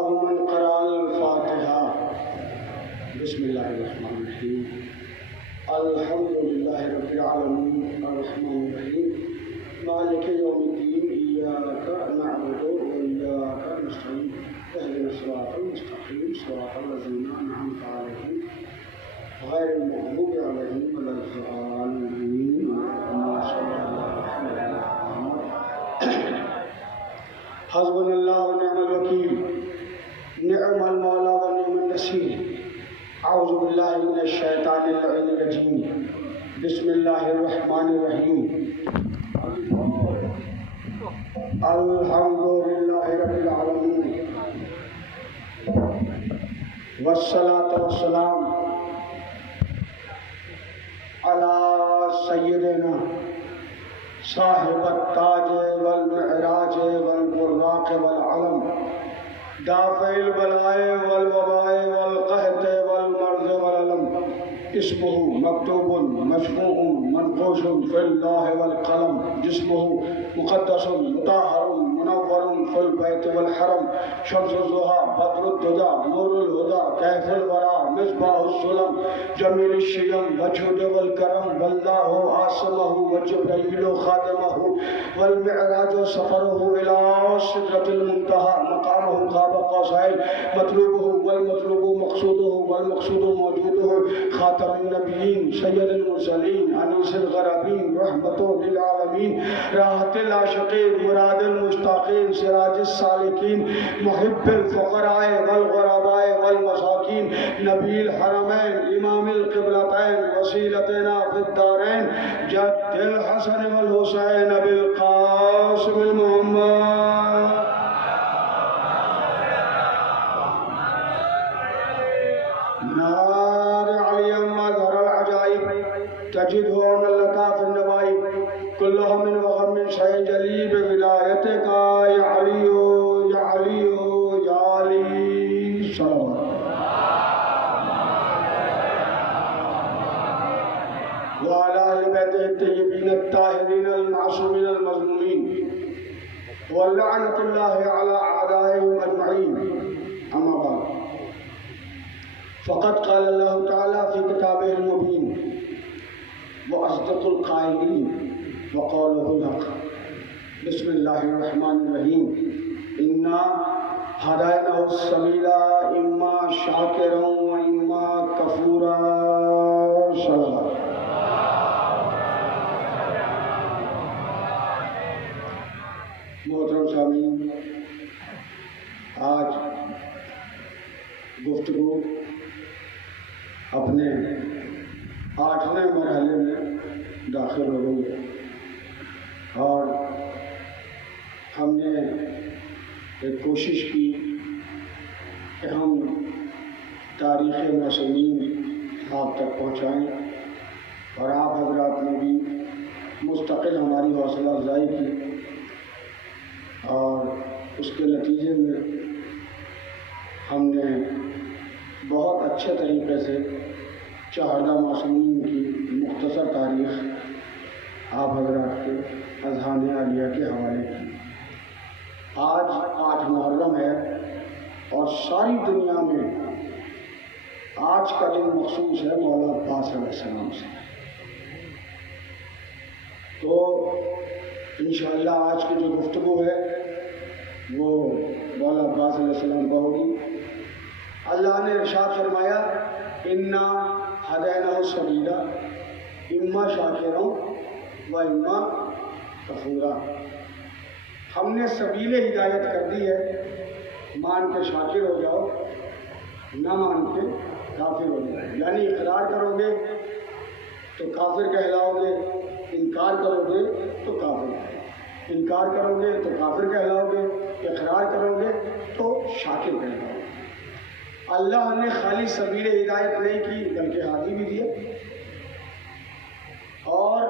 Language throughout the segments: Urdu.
الله من قرأ الفاتحة. بسم الله الرحمن الرحيم. الحمد لله رب العالمين الرحمن الرحيم مالك يوم الدين إياك نعبد وإياك نستعين اهدنا الصراط المستقيم صراط الذين أنعمت عليهم غير المغضوب عليهم ولا الضالين. اللهم صل على محمد. حسبنا الله ونعم الوكيل نعم المولى ونعم النصير. اعوذ باللہ من الشیطان اللعین الرجیم. بسم اللہ الرحمن الرحیم. الحمد للہ رب العالمین والصلاة والسلام علی سیدنا صاحب التاج والمعراج والبراق والعلم دافع البلاء والوباء والقحط والمرض والألم. اسمه مكتوب مشفوع منقوش في اللوح والقلم. جسمه مقدس مطهر منور في البيت والحرم. شمس الضحى بدر الدجى نور الهدى كيف الورى مصباح السلم. جميل الشيم والجود والكرم. والله عاصمه وجبريل خادمه والمعراج سفره إلى سدرة المنتهى. مقامه قاب قوسين مطلوبه والمطلوب مقصوده والمقصود موجوده. خاتم النبيين سيد المرسلين أنيس الغرابين رحمة للعالمين راحة العاشقين مراد المشتاقين سراج السالكين محب الفقراء والغرباء والمساكين نبي الحرمين إمام القبلتين وسيلتنا في الدارين جد الحسن والحسين بالقاسم المحمد. تجده من اللطاف النوائب كلها من وغم شيء جلي بولايتك يا علي يا علي يا علي. صلوات وعلى آل بيته الطيبين الطاهرين المعصومين المظلومين ولعنة الله على أعدائهم أجمعين. أما بعد فقد قال الله تعالى في كتابه المبين وأصدق القائلين وقوله الحق. بسم الله الرحمن الرحيم. إنا هديناه السبيل إما شاكرا وإما كفورا. صلوات. محترم سامعین، آج گفتگو اپنے 8ویں مرحلے میں داخل ہو گئی ہے اور ہم نے ایک کوشش کی کہ ہم تاریخ معصومین آپ تک پہنچائیں اور آپ حضرات نے بھی مستقل ہماری حوصلہ افزائی کی اور اس کے نتیجے میں ہم نے بہت اچھے طریقے سے 14 معصومین کی مختصر تاریخ آپ حضرات کے اذہان عالیہ کے حوالے کی. آج 8 محرم ہے اور ساری دنیا میں آج کا دن مخصوص ہے مولا عباس علیہ السلام سے. تو انشاءاللہ آج کی جو گفتگو ہے وہ مولا عباس علیہ السلام کا ہوگی. اللہ نے ارشاد فرمایا انا ہدیناہ السبیل اما شاکرا و اما کفورا. ہم نے سبیل ہدایت کر دی ہے، مان کے شاکر ہو جاؤ، نہ مان کے کافر ہو جاؤ. یعنی اقرار کرو گے تو کافر کہلاؤ گے، انکار کرو گے تو کافر، انکار کرو گے تو کافر کہلاؤ گے، اقرار کرو گے تو شاکر کہلاؤ گے. اللہ نے خالی سبیل ہدایت نہیں کی بلکہ ہادی بھی دیا، اور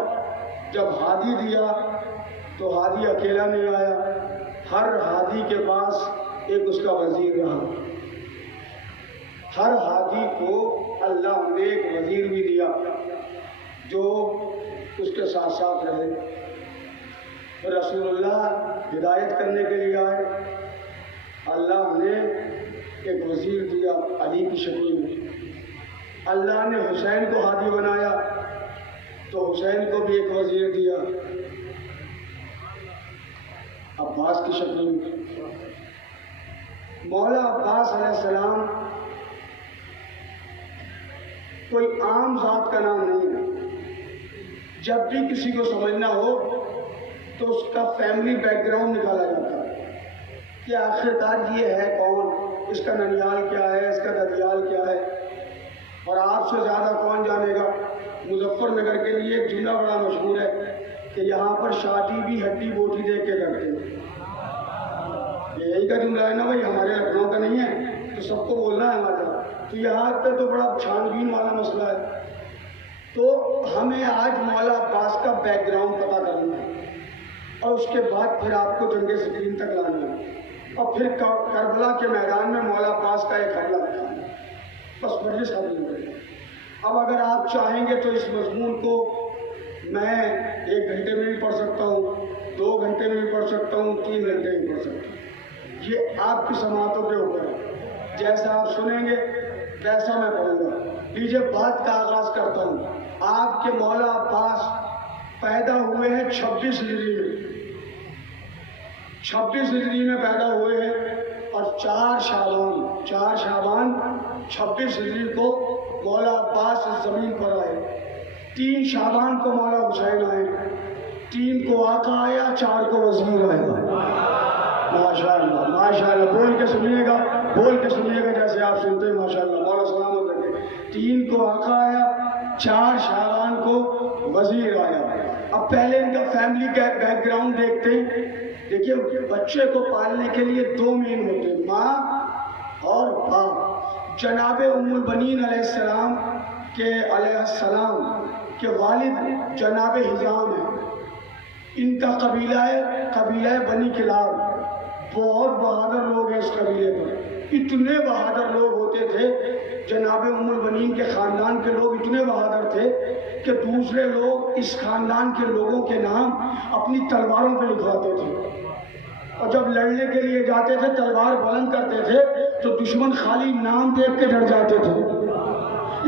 جب ہادی دیا تو ہادی اکیلا نہیں آیا، ہر ہادی کے پاس ایک اس کا وزیر رہا. ہر ہادی کو اللہ نے ایک وزیر بھی دیا جو اس کے ساتھ ساتھ رہے. رسول اللہ ہدایت کرنے کے لیے آئے، اللہ نے ایک وزیر دیا علی کی شکل میں. اللہ نے حسین کو ہادی بنایا تو حسین کو بھی ایک وزیر دیا عباس کی شکل میں. مولا عباس علیہ السلام کوئی عام ذات کا نام نہیں ہے. جب بھی کسی کو سمجھنا ہو تو اس کا فیملی بیک گراؤنڈ نکالا جاتا ہے کہ آخرکار یہ ہے کون, اس کا ننیال کیا ہے, اس کا ددیال کیا ہے. اور آپ سے زیادہ کون جانے گا, مظفر نگر کے لیے ایک جملہ بڑا مشہور ہے کہ یہاں پر شادی بھی ہڈی بوٹی دے کے کرتے ہیں. یہی کا جملہ ہے نا بھائی, ہمارے لکھنؤ کا نہیں ہے تو سب کو بولنا ہے ہمارے ساتھ. تو یہاں پہ تو بڑا چھان بین والا مسئلہ ہے. تو ہمیں آج مولا عباس کا بیک گراؤنڈ پتہ کرنا ہے اور اس کے بعد پھر آپ کو جنگ صفین تک لانا ہے اور پھر کربلا کے میدان میں مولا عباس کا ایک حملہ دکھانا ہے. بس مجلس ختم ہو گئی. اب اگر آپ چاہیں گے تو اس مضمون کو میں 1 گھنٹے میں بھی پڑھ سکتا ہوں, 2 گھنٹے میں بھی پڑھ سکتا ہوں, 3 گھنٹے میں بھی پڑھ سکتا ہوں. یہ آپ کی سماعتوں پہ ہوگا, جیسا آپ سنیں گے ویسا میں پڑھوں گا. لیجیے بات کا آغاز کرتا ہوں. آپ کے مولا عباس پیدا ہوئے ہیں 26 ہجری میں, 26 ہجری میں پیدا ہوئے ہیں اور 4 شعبان 26 ہجری کو مولا عباس اس زمین پر آئے. 3 شعبان کو مولا حسین آئے, 3 کو آقا آیا, 4 کو وزیر آئے. ماشاءاللہ ماشاءاللہ, بول کے سنیے گا جیسے آپ سنتے ہیں. ماشاءاللہ, مولا سلامت رکھے. 3 کو آقا آیا, 4 شعبان کو وزیر آیا. اب پہلے ان کا فیملی بیک گراؤنڈ دیکھتے ہیں. دیکھیے بچے کو پالنے کے لیے 2 مین ہوتے ہیں, ماں اور باپ. جناب ام البنین علیہ السلام کے والد جناب حزام ہیں. ان کا قبیلہ بنی کلاب. بہت بہادر لوگ ہیں اس قبیلے پر. اتنے بہادر لوگ ہوتے تھے, جناب ام البنین کے خاندان کے لوگ اتنے بہادر تھے کہ دوسرے لوگ اس خاندان کے لوگوں کے نام اپنی تلواروں پہ لکھواتے تھے. اور جب لڑنے کے لیے جاتے تھے تلوار بلند کرتے تھے تو دشمن خالی نام دیکھ کے ڈر جاتے تھے.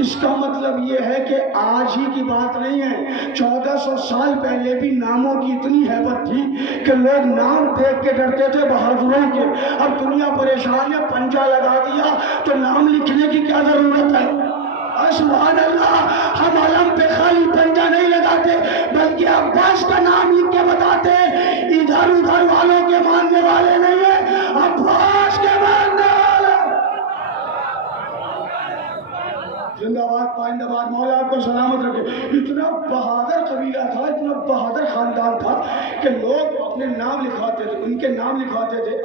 اس کا مطلب یہ ہے کہ آج ہی کی بات نہیں ہے, 1400 سال پہلے بھی ناموں کی اتنی ہیبت تھی کہ لوگ نام دیکھ کے ڈرتے تھے بہادروں کے. اب دنیا پریشان ہے, پنجہ لگا دیا تو نام لکھنے کی کیا ضرورت ہے. سبحان اللہ, ہم علم پہ خالی پنجہ نہیں لگاتے بلکہ عباس کا نام لکھ کے بتاتے ہیں. ادھر ادھر والوں کے ماننے والے نہیں ہیں, عباس کے ماننے والے. زندہ باد پائندہ باد, مولا آپ کو سلامت رکھے. اتنا بہادر قبیلہ تھا, اتنا بہادر خاندان تھا کہ لوگ اپنے نام لکھواتے تھے, ان کے نام لکھواتے تھے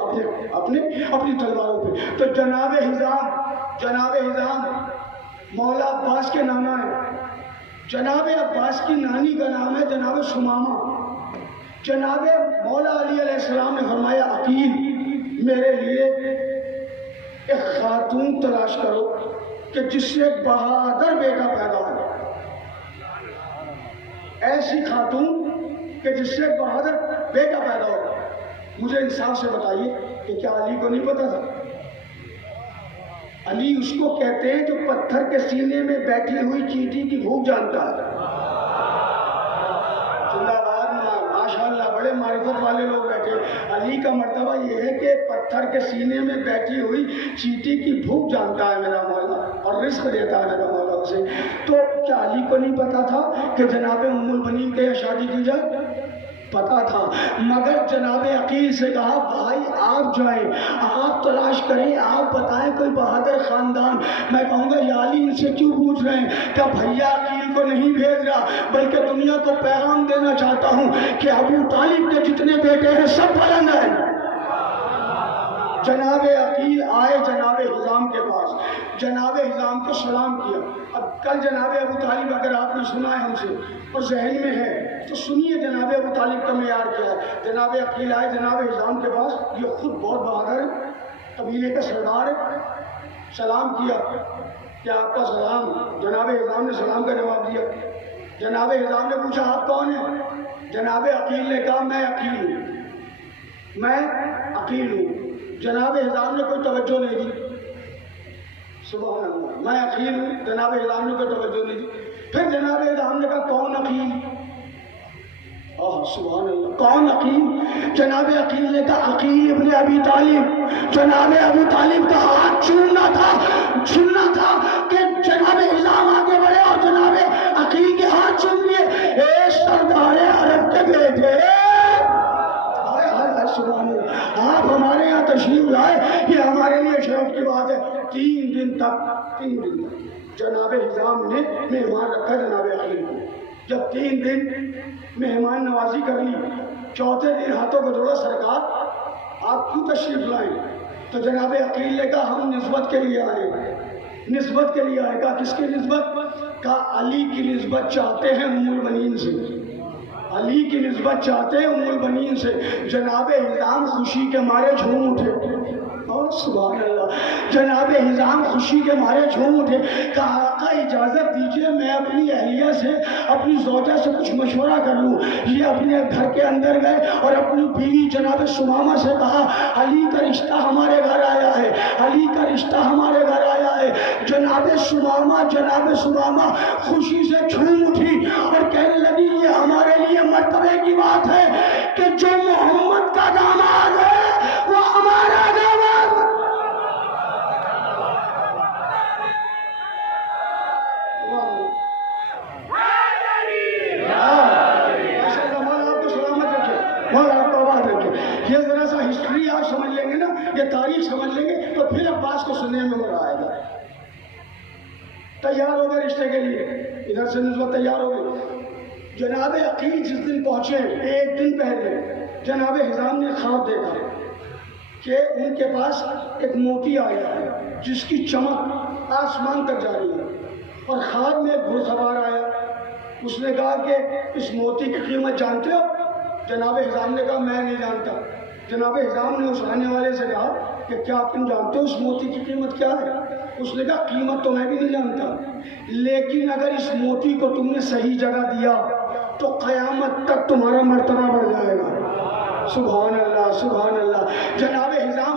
اپنی تلواروں پہ. تو جناب حزام مولا عباس کے نانا ہے. جناب عباس کی نانی کا نام ہے جناب سمامہ. جناب مولا علی علیہ السلام نے فرمایا, عقیل میرے لیے ایک خاتون تلاش کرو کہ جس سے ایک بہادر بیٹا پیدا ہو. ایسی خاتون کہ جس سے ایک بہادر بیٹا پیدا ہو. مجھے انصاف سے بتائیے کہ کیا علی کو نہیں پتا تھا؟ علی اس کو کہتے ہیں جو پتھر کے سینے میں بیٹھی ہوئی چیٹی کی بھوک جانتا ہے. زندہ باد, ماشاءاللہ بڑے معرفت والے لوگ بیٹھے. علی کا مرتبہ یہ ہے کہ پتھر کے سینے میں بیٹھی ہوئی چیٹی کی بھوک جانتا ہے میرا مولا اور رزق دیتا ہے میرا مولا اسے. تو کیا علی کو نہیں پتا تھا کہ جناب ام البنین کے شادی کی جائے؟ پتا تھا, مگر جناب عقیل سے کہا بھائی آپ جائیں, آپ تلاش کریں, آپ بتائیں کوئی بہادر خاندان. میں کہوں گا یا علی ان سے کیوں پوچھ رہے ہیں؟ کہ بھیا عقیل کو نہیں بھیج رہا بلکہ دنیا کو پیغام دینا چاہتا ہوں کہ ابو طالب کے جتنے بیٹے ہیں سب بلند ہیں. جناب عقیل آئے جناب حزام کے پاس, جناب حزام کو سلام کیا. اب کل جناب ابو طالب اگر آپ نے سنا ہے ہم سے اور ذہن میں ہے تو سنیے جناب ابو طالب کا معیار کیا ہے. جناب عقیل آئے جناب حزام کے پاس, یہ خود بہت بہادر ہے, قبیلے کا سردار ہے. سلام کیا کہ آپ کا سلام. جناب حزام نے سلام کا جواب دیا. جناب حزام نے پوچھا آپ کون ہیں؟ جناب عقیل نے کہا میں عقیل ہوں. جناب حزام نے کوئی توجہ نہیں دی. سبحان اللہ، میں عقیل ہوں، جناب اعظام نے کوئی توجہ نہیں دی. پھر جناب اعظام نے کہا کون عقیل؟ سبحان اللہ، کون عقیل؟ جناب عقیل نے کہا عقیل ابن ابی طالب. جناب ابو طالب کا ہاتھ چھونا تھا کہ جناب اعظام آگے بڑھے اور جناب عقیل کے ہاتھ چھون لیے. اے سردار عرب کے بیٹے، سبحان اللہ، آپ ہمارے یہاں تشریف لائے، یہ ہمارے لیے شرف کی بات ہے. 3 دن تک جناب اعظام نے مہمان رکھا جناب عقیل کو. جب 3 دن مہمان نوازی کر لی، چوتھے دن ہاتھوں کو جوڑا، سرکار آپ کیوں تشریف لائیں؟ تو جناب عقیل نے کہا ہم نسبت کے لیے آئے. نسبت کے لیے آئے. کہا کس کی نسبت؟ کہا علی کی نسبت چاہتے ہیں ام البنین سے. علی کی نسبت چاہتے ہیں ام البنین سے. جناب اعظام خوشی کے مارے جھوم اٹھے. اور سبحان اللہ، جناب اعظام خوشی کے مارے جھوم اٹھے. کہا آقا اجازت دیجئے میں اپنی اہلیہ سے، اپنی زوجہ سے کچھ مشورہ کر لوں. یہ اپنے گھر کے اندر گئے اور اپنی بیوی جناب سمامہ سے کہا علی کا رشتہ ہمارے گھر آیا ہے، علی کا رشتہ ہمارے گھر آیا ہے. جناب سمامہ خوشی سے جھوم اٹھی اور کہنے لگی یہ ہمارے لیے مرتبے کی بات ہے کہ جو محمد کا داماد ہے وہ ہمارا داماد. یہ ذرا سا ہسٹری آپ سمجھ لیں گے نا، یہ تاریخ سمجھ لیں گے تو پھر عباس کو سننے میں مزہ آئے گا. تیار ہو گئے رشتے کے لیے، ادھر سے نسبت تیار ہو گئی. جناب عقیل جس دن پہنچے، 1 دن پہلے جناب اعظام نے خواب دیکھا کہ ان کے پاس ایک موتی آیا ہے جس کی چمک آسمان تک جا رہی ہے. اور خواب میں ایک گھڑسوار آیا. اس نے کہا کہ اس موتی کی قیمت جانتے ہو؟ جناب اعظام نے کہا میں نہیں جانتا. جناب اعظام نے اس آنے والے سے کہا کہ کیا تم جانتے ہو اس موتی کی قیمت کیا ہے؟ اس نے کہا قیمت تو میں بھی نہیں جانتا، لیکن اگر اس موتی کو تم نے صحیح جگہ دیا تو قیامت تک تمہارا مرتبہ بڑھ جائے گا. سبحان اللہ، سبحان اللہ. جناب اعظام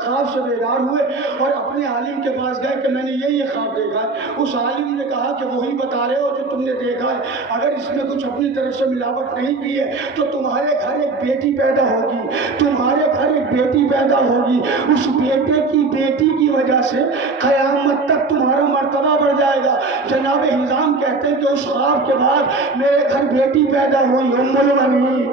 خواب سے بیدار ہوئے اور اپنے عالم کے پاس گئے کہ میں نے یہ خواب دیکھا ہے. اس عالم نے کہا کہ وہی بتا رہے ہو جو تم نے دیکھا ہے، اگر اس میں کچھ اپنی طرف سے ملاوٹ نہیں کی ہے تو تمہارے گھر ایک بیٹی پیدا ہوگی، تمہارے گھر ایک بیٹی پیدا ہوگی. اس بیٹی کی وجہ سے قیامت تک تمہارا مرتبہ بڑھ جائے گا. جناب اعظام کہتے ہیں کہ اس خواب کے بعد میرے گھر بیٹی پیدا ہوئی، ام البنین.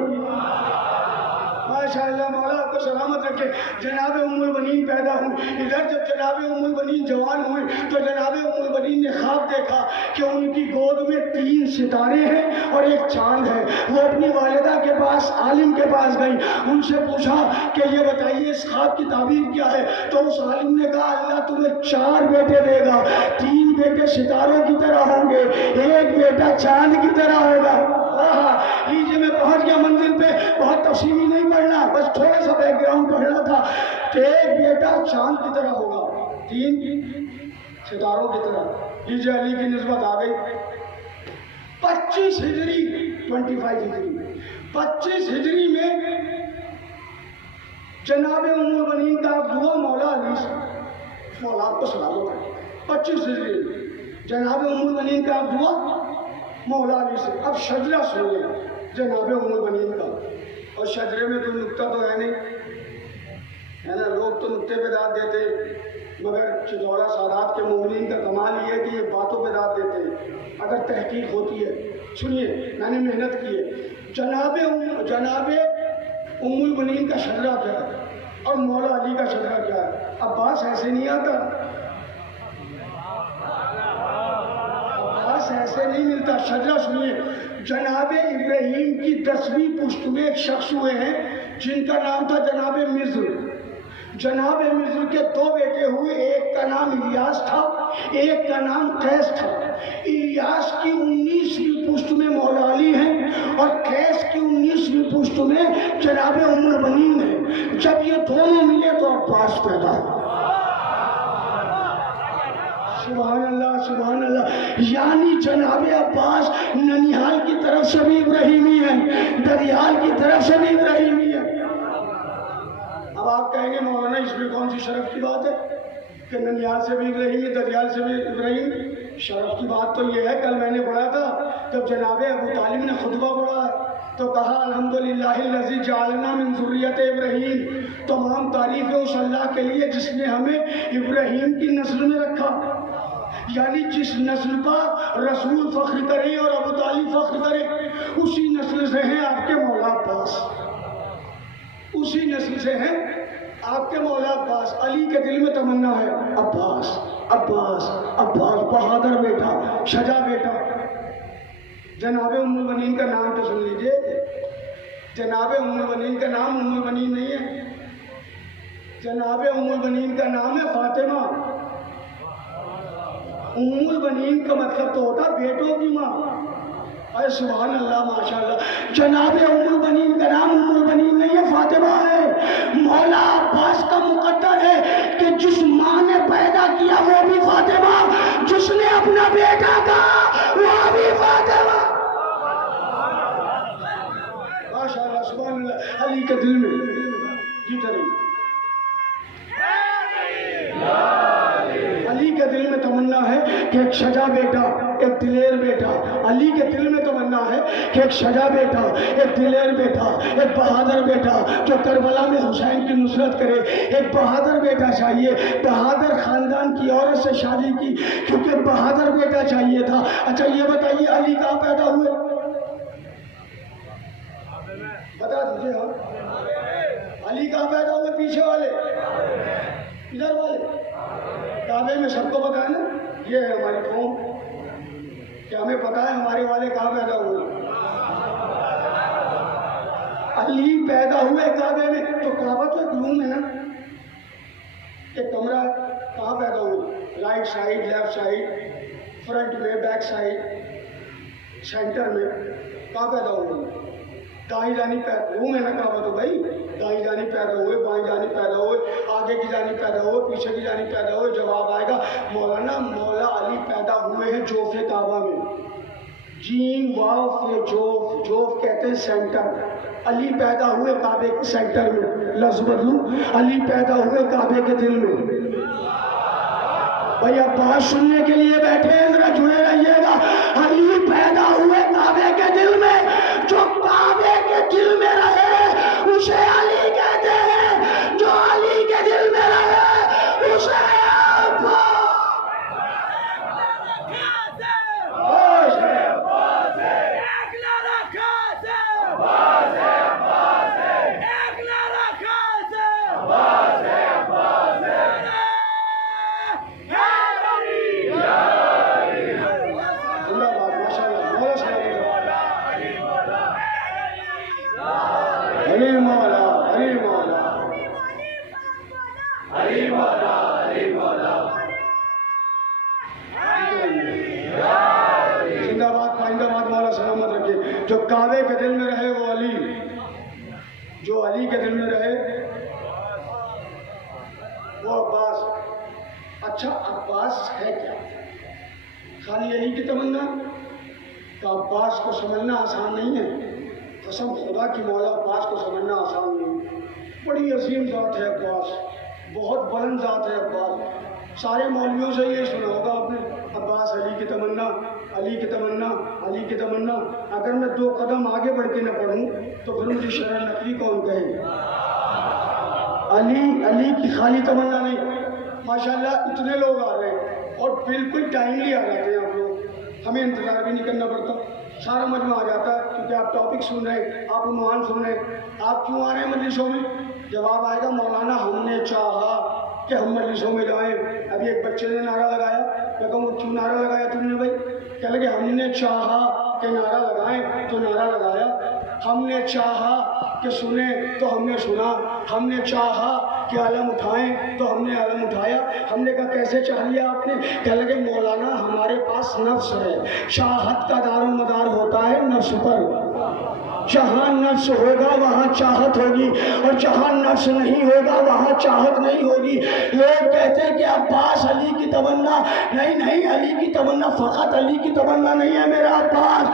ماشاءاللہ، مولا آپ کو سلامت رکھے. جناب ام البنین پیدا ہوئی. ادھر جب جناب ام البنین جوان ہوئی تو جناب ام البنین نے خواب دیکھا کہ ان کی گود میں 3 ستارے ہیں اور ایک چاند ہے. وہ اپنی والدہ کے پاس، عالم کے پاس گئی، ان سے پوچھا کہ یہ بتائیے اس خواب کی تعبیر کیا ہے؟ تو اس عالم نے کہا اللہ تمہیں 4 بیٹے دے گا. 3 بیٹے ستاروں کی طرح ہوں گے، 1 بیٹا چاند کی طرح ہوگا. لیجیے میں پہنچ گیا منزل پہ. بہت تفصیلی نہیں پڑھنا، بس تھوڑا سا بیک گراؤنڈ پڑھنا تھا کہ 1 بیٹا چاند کی طرح ہوگا، 3 ستاروں کی طرح. لیجیے علی کی نسبت آ گئی. 25 ہجری 25 ہجری میں جناب ام البنین کا دعا مولا علی سے، مولا آپ کو سلامت ہے. 25 ہجری جناب ام البنین کا دعا مولا علی سے. اب شجرہ سنیے جناب ام البنین کا. اور شجرے میں کوئی نکتہ تو ہے نہیں، ہے نا. لوگ تو نکتے پہ داد دیتے، مگر چتورا سادات کے مومنین کا کمال یہ ہے کہ یہ باتوں پہ داد دیتے ہیں اگر تحقیق ہوتی ہے. سنیے، میں نے محنت کی ہے. جناب ام البنین کا شجرہ کیا ہے اور مولا علی کا شجرہ کیا ہے؟ عباس ایسے نہیں آتا، عباس ایسے نہیں ملتا. شجرہ سنیے. جناب ابراہیم کی 10ویں پشت میں ایک شخص ہوئے ہیں جن کا نام تھا جناب مصر. جناب مصر کے 2 بیٹے ہوئے، ایک کا نام الیاس تھا، ایک کا نام قیس تھا. الیاس کی 19ویں پشت میں مولا علی ہیں اور قیس کی 19ویں پشت میں جناب ام البنین ہیں. جب یہ دونوں ملے تو عباس پیدا ہوا. سبحان اللہ، سبحان اللہ. یعنی جناب عباس ننیحال کی طرف سے بھی ابراہیمی ہیں، دریال کی طرف سے بھی ابراہیمی ہیں. اب آپ کہیں گے مولانا اس میں کون سی شرف کی بات ہے؟ کہ ننیال سے بھی ابراہیم ہے، دریال سے بھی ابراہیم۔ شرف کی بات تو یہ ہے، کل میں نے پڑھا تھا جب جناب ابو طالب نے خطبہ پڑھا تو کہا الحمدللہ الذی جعلنا من ذریت ابراہیم، تمام تعریفیں اس اللہ کے لیے جس نے ہمیں ابراہیم کی نسل میں رکھا، یعنی جس نسل پر رسول فخر کرے اور ابو طالب فخر کرے اسی نسل سے ہیں آپ کے مولا عباس، اسی نسل سے ہیں آپ کے مولا عباس۔ علی کے دل میں تمنا ہے عباس عباس عباس، بہادر بیٹا، شجاع بیٹا۔ جناب ام البنین کا نام تو سن لیجئے، جناب ام البنین کا نام ام البنین نہیں ہے، جناب ام البنین کا نام ہے فاطمہ۔ ام البنین کا مطلب تو ہوتا بیٹوں کی ماں۔ اے سبحان اللہ، ماشاءاللہ۔ جناب ام البنین کا نام ام البنین نہیں ہے، فاطمہ ہے۔ مولا عباس کا مقدر ہے کہ جس ماں نے پیدا کیا وہ بھی فاطمہ، جس نے اپنا بیٹا کہا وہ بھی فاطمہ۔ ماشاءاللہ، سبحان اللہ۔ علی کے دل میں جیتا رہی، علی کے دل میں تمنا ہے کہ ایک شجاع بیٹا، ایک دلیر بیٹا۔ علی کے دل میں تمنا ہے کہ ایک شجاع بیٹا، ایک دلیر بیٹا، ایک بہادر بیٹا جو کربلا میں حسین کی نصرت کرے۔ ایک بہادر بیٹا چاہیے، بہادر خاندان کی عورت سے شادی کی کیونکہ بہادر بیٹا چاہیے تھا۔ اچھا یہ بتائیے علی کہاں پیدا ہوئے؟ بتا دیجیے ہاں، علی کہاں پیدا ہوئے؟ پیچھے والے، ادھر والے، کعبے میں سب کو پتا ہے نا، یہ ہے ہماری قوم کہ ہمیں پتا ہے ہمارے والے کہاں پیدا ہوئے۔ علی پیدا ہوئے کعبے میں، تو کعبہ تو ایک روم ہے نا، ایک کمرہ ہے، کہاں پیدا ہوئے؟ Right side, left side, front میں، بیک سائڈ، سینٹر میں، کہاں پیدا ہوئے؟ دائیں جانب پیدا روم ہے نا کعبہ تو بھائی، دائیں جانب پیدا ہوئے، بائیں جانب پیدا ہوئے، آگے کی جانب پیدا ہوئے، پیچھے کی جانب پیدا ہوئے۔ جواب آئے گا مولانا مولا علی پیدا ہوئے ہیں جوف کعبہ میں، جیم واو فے جوف، جوف کہتے ہیں سینٹر۔ علی پیدا ہوئے کعبے کے سینٹر میں، لفظ بدلوں، علی پیدا ہوئے کعبے کے دل میں۔ بھئی اب بات سننے کے لیے بیٹھے ہیں، ذرا جڑے رہیے گا۔ علی پیدا ہوئے کعبے کے دل میں، جو کعبے کے دل میں رہے اسے علی کہتے ہیں، جو علی کے دل میں رہے اسے جو کعبے کے دل میں رہے وہ علی، جو علی کے دل میں رہے وہ عباس۔ اچھا عباس ہے کیا؟ خالی یہی کی تمنا کہ عباس کو سمجھنا آسان نہیں ہے، قسم خدا کی مولا عباس کو سمجھنا آسان نہیں ہے۔ بڑی عظیم ذات ہے عباس، بہت بلند ذات ہے عباس۔ سارے مولویوں سے یہ سنا ہوگا آپ نے، عباس علی کی تمنا، علی کی تمنا، علی کی تمنا۔ اگر میں 2 قدم آگے بڑھ کے نہ پڑھوں تو پھر مجھے شرح نقوی کون کہے؟ علی کی خالی تمنا نہیں۔ ماشاءاللہ اتنے لوگ آ رہے ہیں اور بالکل ٹائملی آ جاتے ہیں آپ لوگ، ہمیں انتظار بھی نہیں کرنا پڑتا، سارا مجمع آ جاتا ہے کیونکہ آپ ٹاپک سن رہے ہیں، آپ عنوان سن رہے ہیں۔ آپ کیوں آ رہے ہیں مجلسوں میں؟ جواب آئے گا مولانا ہم نے چاہا کہ ہم مجلسوں میں جائیں۔ ابھی ایک بچے نے نعرہ لگایا، میں کہوں کیوں نعرہ لگایا تم نے بھائی؟ کہہ لگے ہم نے چاہا کہ نعرہ لگائیں تو نعرہ لگایا، ہم نے چاہا کہ سنیں تو ہم نے سنا، ہم نے چاہا کہ علم اٹھائیں تو ہم نے علم اٹھایا۔ ہم نے کہا کیسے چاہ لیا آپ نے؟ کہہ لگے مولانا ہمارے پاس نفس ہے، چاہت کا دار و مدار ہوتا ہے نفس پر۔ جہاں نفس ہوگا وہاں چاہت ہوگی، اور جہاں نفس نہیں ہوگا وہاں چاہت نہیں ہوگی۔ لوگ کہتے ہیں کہ عباس علی کی تمنا، نہیں، علی کی تمنا فقط علی کی تمنا نہیں ہے، میرا عباس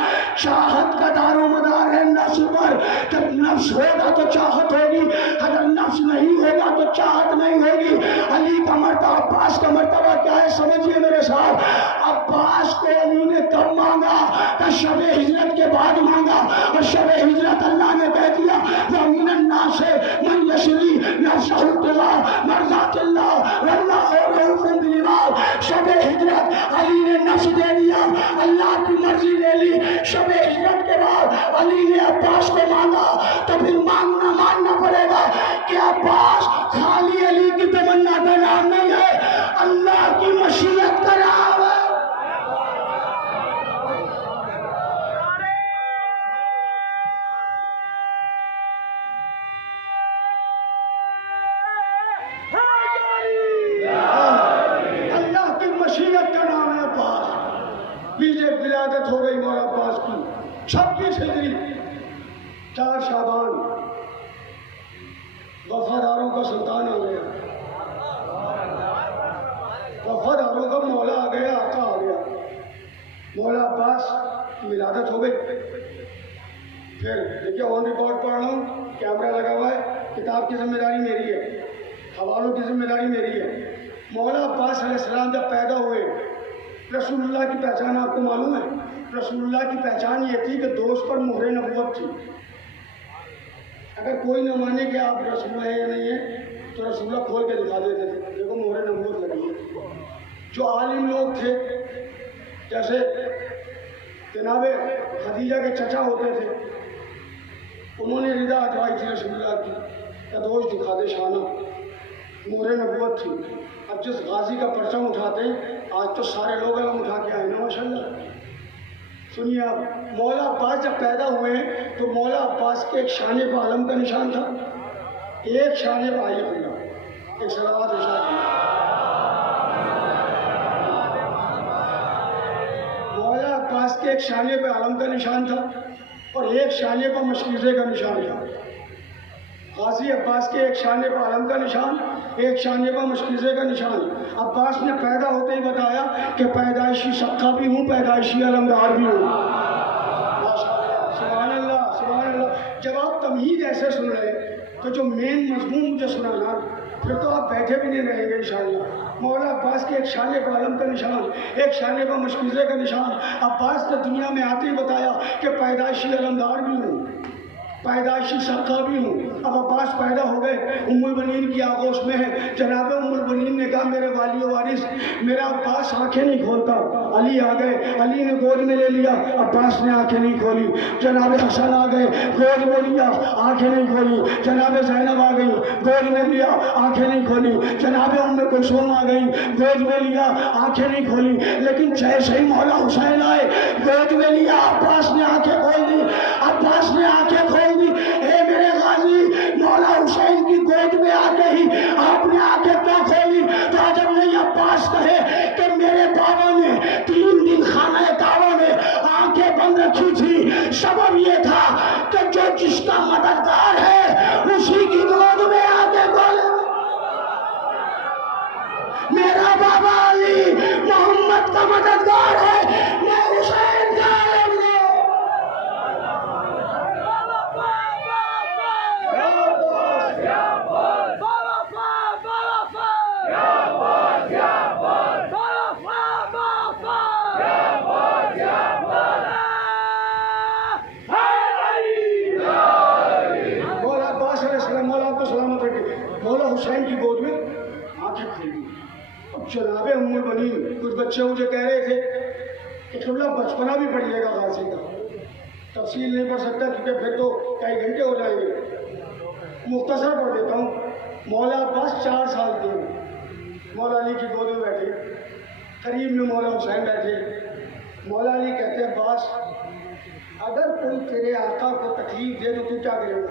چاہت کا دار و مدار ہے نفس پر۔ جب نفس ہوگا تو چاہت ہوگی، اگر نفس نہیں ہوگا تو چاہت نہیں ہوگی۔ علی کا مرتبہ، عباس کا مرتبہ کیا ہے سمجھیے میرے ساتھ۔ عباس کو علی نے کب مانگا؟ کہ شب ہجرت کے بعد مانگا، اور شب ہجرت اللہ نے کہہ دیا وَمِنَ النَّاسِ مَن يَشْرِي نَفْسَهُ ابْتِغَاءَ مَرْضَاتِ اللَّهِ وَاللَّهُ رَءُوفٌ بِالْعِبَادِ۔ شب ہجرت علی نے نفس دے دیا، اللہ کی مرضی لے لی۔ شب ہجرت کے بعد علی نے عباس کو مانگا، تو پھر ماننا پڑے گا کہ عباس خالی علی کی تمنا کا نام نہیں ہے، اللہ کی مشیت کا نام ہے۔ اللہ کی مشیت کا نام ہے عباس۔ پیچھے ولادت ہو گئی مولا عباس کی 26 ہجری 4 شعبان، وفاداروں کا سلطان آ گیا، وفاداروں کا مولا آ گیا، آقا آ گیا۔ مولا عباس کی ولادت ہو گئی۔ پھر دیکھیے آن ریکارڈ پڑھ رہا ہوں، کیمرہ لگا ہوا ہے، کتاب کی ذمہ داری میری ہے، حوالوں کی ذمہ داری میری ہے۔ مولا عباس علیہ السلام جب پیدا ہوئے، رسول اللہ کی پہچان آپ کو معلوم ہے؟ رسول اللہ کی پہچان یہ تھی کہ دوست پر مہر نبوت تھی۔ اگر کوئی نہ مانے کہ آپ رسول ہیں یا نہیں ہیں تو رسول اللہ کھول کے دکھا دیتے تھے، دیکھو مہر نبوت لگی ہے۔ جو عالم لوگ تھے، جیسے جناب خدیجہ کے چچا ہوتے تھے، انہوں نے رضا اٹھوائی تھی رسول اللہ کی کہ دوست دکھا دے شانہ، مہر نبوت تھی۔ اب جس غازی کا پرچم اٹھاتے ہیں، آج تو سارے لوگ علم اٹھا کے آئے نا ماشاءاللہ۔ سنیے آپ، مولا عباس جب پیدا ہوئے تو مولا عباس کے ایک شانے پر علم کا نشان تھا، ایک شانے پر آئیے اللہ ایک صلوات ارشاد کیا۔ مولا عباس کے ایک شانے پہ علم کا نشان تھا اور ایک شانے پر مشکیزے کا نشان تھا۔ غازی عباس کے ایک شانے پر علم کا نشان، ایک شانے پر مشکیزے کا نشان۔ عباس نے پیدا ہوتے ہی بتایا کہ پیدائشی شقہ بھی ہوں، پیدائشی علمدار بھی ہوں۔ سبحان اللہ، سبحان اللہ۔ جب آپ تمہید ایسے سن رہے تو جو مین مضمون مجھے سنانا، پھر تو آپ بیٹھے بھی نہیں رہیں گے انشاءاللہ۔ مولا عباس کے ایک شانے پر علم کا نشان، ایک شانے پر مشکیزے کا نشان۔ عباس نے دنیا میں آتے ہی بتایا کہ پیدائشی علمدار بھی ہوں، پیدائشی شقہ بھی ہوں۔ اب عباس پیدا ہو گئے، ام البنین کی آغوش میں ہے۔ جناب ام البنین نے کہا میرے والی و وارث، میرا عباس آنکھیں نہیں کھولتا۔ علی آ گئے، علی نے گود میں لے لیا، عباس نے آنکھیں نہیں کھولی۔ جناب حسن آ گئے، گود میں لیا، آنکھیں نہیں کھولی۔ جناب زینب آ گئی، گود میں لیا، آنکھیں نہیں کھولی۔ جناب ام کلثوم آ گئی، گود میں لیا، آنکھیں نہیں کھولی۔ لیکن جیسے ہی مولا حسین آئے، گود میں لیا، عباس نے آنکھیں کھول دی، عباس نے آنکھیں کھول دی۔ اے میرے غازی، مولا حسین کی گود میں آ کے ہی آپ نے آنکھیں کیا کھولی؟ تو عجب نہیں عباس کہے کہ میرے بابا نے 3 دن خانہ کعبہ میں آنکھیں بند رکھی تھی، سبب یہ تھا کہ جو جس کا مددگار ہے اسی کی گود میں آنکھیں کھولے۔ میرا بابا علی محمد کا مددگار ہے، میں حسین کا عالم ہوں۔ مولا حسین کی گود میں آنکھیں کھلی۔ اب جناب ام البنین، کچھ بچے مجھے کہہ رہے تھے کہ قبلہ بچپنا بھی پڑھ لے گا غازی کا، تفصیل نہیں پڑھ سکتا کیونکہ پھر تو کئی گھنٹے ہو جائیں گے، مختصر پڑھ دیتا ہوں۔ مولا عباس 4 سال کے مولا علی کی گود میں بیٹھے، قریب میں مولا حسین بیٹھے۔ مولا علی کہتے ہیں عباس، اگر کوئی تیرے آقا کو تکلیف دے تو کیا کرے گا؟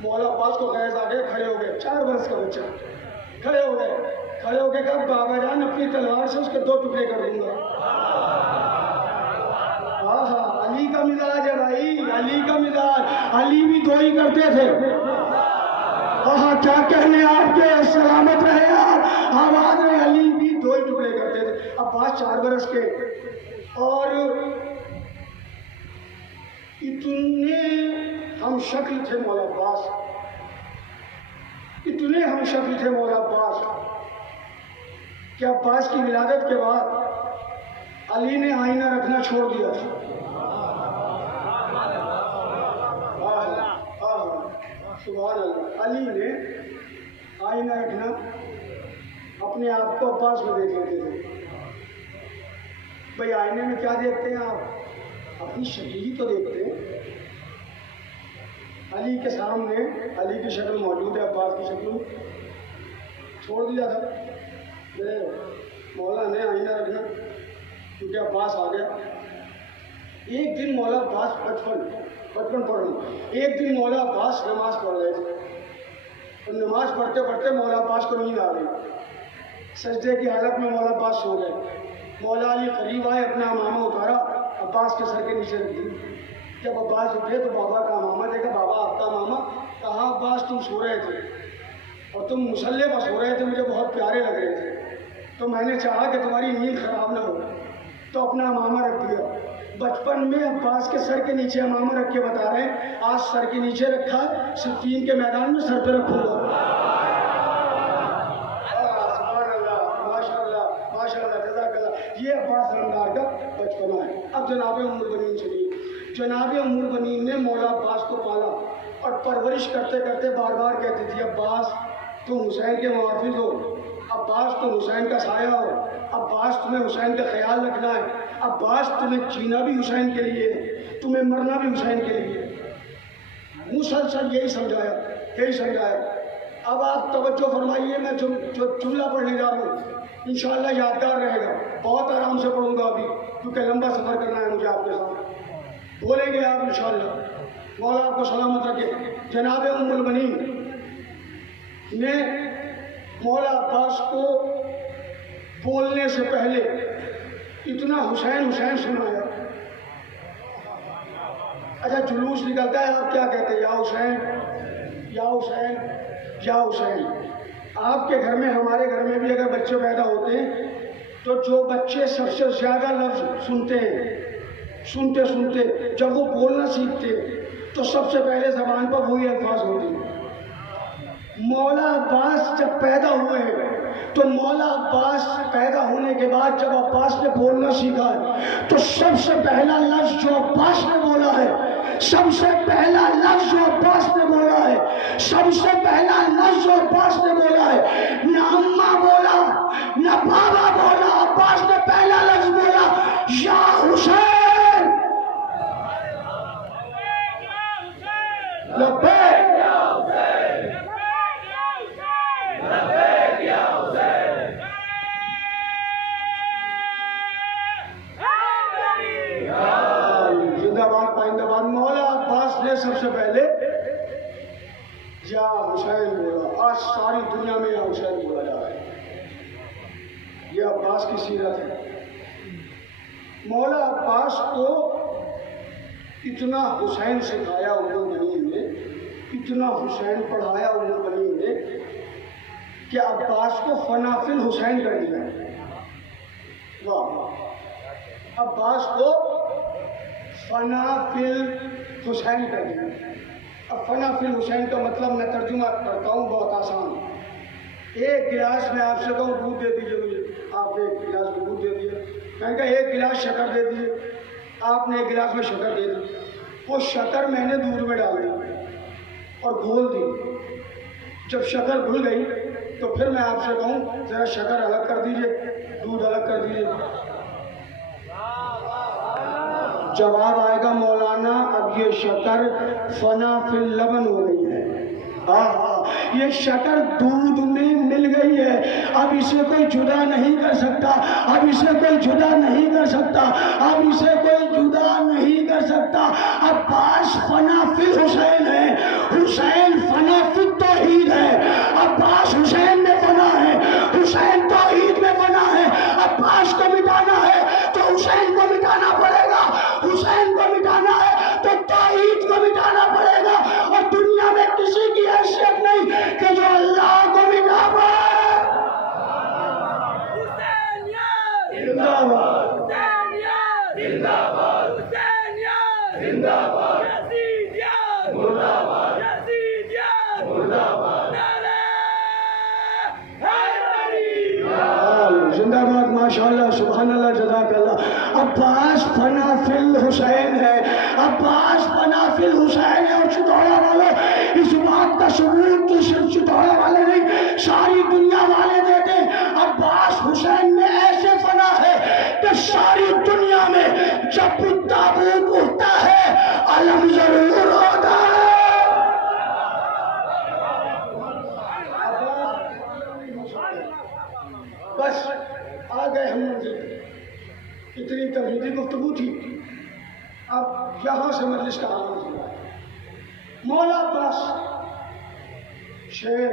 مولا عباس کو غیظ آ گئے، کھڑے ہو گئے، 4 برس کا بچہ، کھڑے ہو گئے کہا بابا جان اپنی تلوار سے اس کے 2 ٹکڑے کر دوں گا۔ علی کا مزاج ہے بھائی، علی کا مزاج، علی بھی دو ہی کرتے تھے۔ وہاں کیا کہنے آپ کے، سلامت رہے آپ، آواز میں علی بھی دو ہی ٹکڑے کرتے تھے۔ عباس 4 برس کے، اور اتنے ہم شکل تھے مولا عباس، اتنے ہم شکل تھے مولا عباس کہ عباس کی ولادت کے بعد علی نے آئینہ رکھنا چھوڑ دیا تھا۔ سبحان اللہ، علی نے آئینہ رکھنا، اپنے آپ کو عباس میں دیکھ لیتے تھے۔ بھئی آئینے میں کیا دیکھتے ہیں آپ؟ اپنی شکل ہی تو دیکھتے ہیں۔ علی کے سامنے علی کی شکل موجود ہے، عباس کی شکل چھوڑ دیا تھا۔ میرے مولا نے آئینہ رکھنا، کیونکہ عباس آ گیا۔ ایک دن مولا عباس بچپن پڑھ رہا ہوں، ایک دن مولا عباس نماز پڑھ رہے تھے، اور نماز پڑھتے پڑھتے مولا عباس کو نیند آ گئی۔ سجدے کی حالت میں مولا عباس سو گئے۔ مولا علی قریب آئے، اپنا امامہ اتارا، عباس کے سر کے نیچے رکھ دی۔ جب عباس اٹھے تو بابا کا امامہ دیکھا، بابا آپ کا امامہ کہا؟ عباس تم سو رہے تھے اور تم مصلی پر سو رہے تھے، مجھے بہت پیارے لگ رہے تھے، تو میں نے چاہا کہ تمہاری نیند خراب نہ ہو، تو اپنا امامہ رکھ دیا۔ بچپن میں عباس کے سر کے نیچے امامہ رکھ کے بتا رہے ہیں، آج سر کے نیچے رکھا، صفین کے میدان میں سر پہ رکھوں گا۔ سبحان اللہ، ماشاء اللہ، ماشاء اللہ، جزاک اللہ۔ یہ عباس علمدار کا بچپنا ہے۔ اب جناب ام المؤمنین چلیے، جناب ام المؤمنین نے مولا عباس کو پالا اور پرورش کرتے کرتے بار بار کہتی تھی، عباس تم حسین کے محافظ ہو، عباس تم حسین کا سایہ ہو، عباس تمہیں حسین کا خیال رکھنا ہے، عباس تمہیں جینا بھی حسین کے لیے، تمہیں مرنا بھی حسین کے لیے۔ مسلسل یہی سمجھایا۔ اب آپ توجہ فرمائیے، میں جو جملہ پڑھنے جا رہا ہوں انشاءاللہ یادگار رہے گا، بہت آرام سے پڑھوں گا ابھی، کیونکہ لمبا سفر کرنا ہے مجھے آپ کے ساتھ۔ بولیں گے آپ انشاءاللہ، مولا آپ کو سلامت رکھے۔ جناب ام المؤمنین نے مولا عباس کو بولنے سے پہلے اتنا حسین حسین سنایا۔ اچھا جلوس نکلتا ہے، آپ کیا کہتے ہیں؟ یا حسین، یا حسین، یا حسین۔ آپ کے گھر میں، ہمارے گھر میں بھی اگر بچے پیدا ہوتے ہیں تو جو بچے سب سے زیادہ لفظ سنتے ہیں، سنتے جب وہ بولنا سیکھتے ہیں تو سب سے پہلے زبان پر وہی الفاظ ہوتے ہیں۔ مولا عباس جب پیدا ہوئے ہیں تو مولا عباس پیدا ہونے کے بعد جب عباس نے بولنا سیکھا ہے تو سب سے پہلا لفظ جو عباس نے بولا ہے، سب سے پہلا لفظ جو عباس نے بولا ہے، سب سے پہلا لفظ جو عباس نے بولا ہے، نہ اماں بولا نہ بابا بولا، عباس نے پہلا لفظ بولا، یا حسین، لبیک مولا عباس نے سب سے پہلے یا حسین بولا۔ آج ساری دنیا میں یا حسین بولا جا رہا ہے، یہ عباس کی سیرت ہے۔ مولا عباس کو اتنا حسین سکھایا ام المؤمنین نے، اتنا حسین پڑھایا ام المؤمنین نے کہ عباس کو فنا فی الحسین کر دیا۔ واہ، عباس کو فنا فی الحسین کر دیا۔ اب فنا فی الحسین کا مطلب میں ترجمہ کرتا ہوں، بہت آسان۔ ایک گلاس میں آپ سے کہوں دودھ دے دیجیے مجھے، آپ نے ایک گلاس میں دودھ دے دیا، میں نے کہا ایک گلاس شکر دے دیجیے، آپ نے ایک گلاس میں شکر دے دی، وہ شکر میں نے دودھ میں ڈال دی اور گھول دی۔ جب شکر گھل گئی تو پھر میں آپ سے کہوں ذرا شکر الگ کر دیجیے، دودھ الگ کر دیجیے، جواب آئے گا مولانا اب یہ شکر فنا فی اللبن ہو گئی ہے، یہ شکر دودھ میں مل گئی ہے، اب اسے کوئی جدا نہیں کر سکتا، اب اسے کوئی جدا نہیں کر سکتا، اب اسے کوئی جدا نہیں کر سکتا۔ عباس فنا فی الحسین ہے، حسین فنا فی التوحید ہے، عباس حسین میں فنا ہے، حسین توحید میں فنا ہے۔ عباس کو مٹانا ہے تو حسین کو مٹانا پڑے گا، حسین کو مٹانا زندہ باد، ماشاءاللہ، سبحان اللہ، جزاک اللہ۔ عباس فنا فی الحسین ہے، عباس فنا فی الحسین ہے۔ اور چتورا والے اس بات کا ثبوت تو صرف چتورا والے نہیں، ساری دنیا والے دیتے ہیں۔ عباس حسین میں ایسے فنا ہے کہ ساری دنیا میں جب بھی تابوت اٹھتا ہے علم ضرور ہوتا ہے۔ بس آ گئے ہم منزل پہ، اتنی توحیدی گفتگو تھی، اب یہاں سے مجلس کا آغاز ہوا ہے۔ مولا عباس شیر،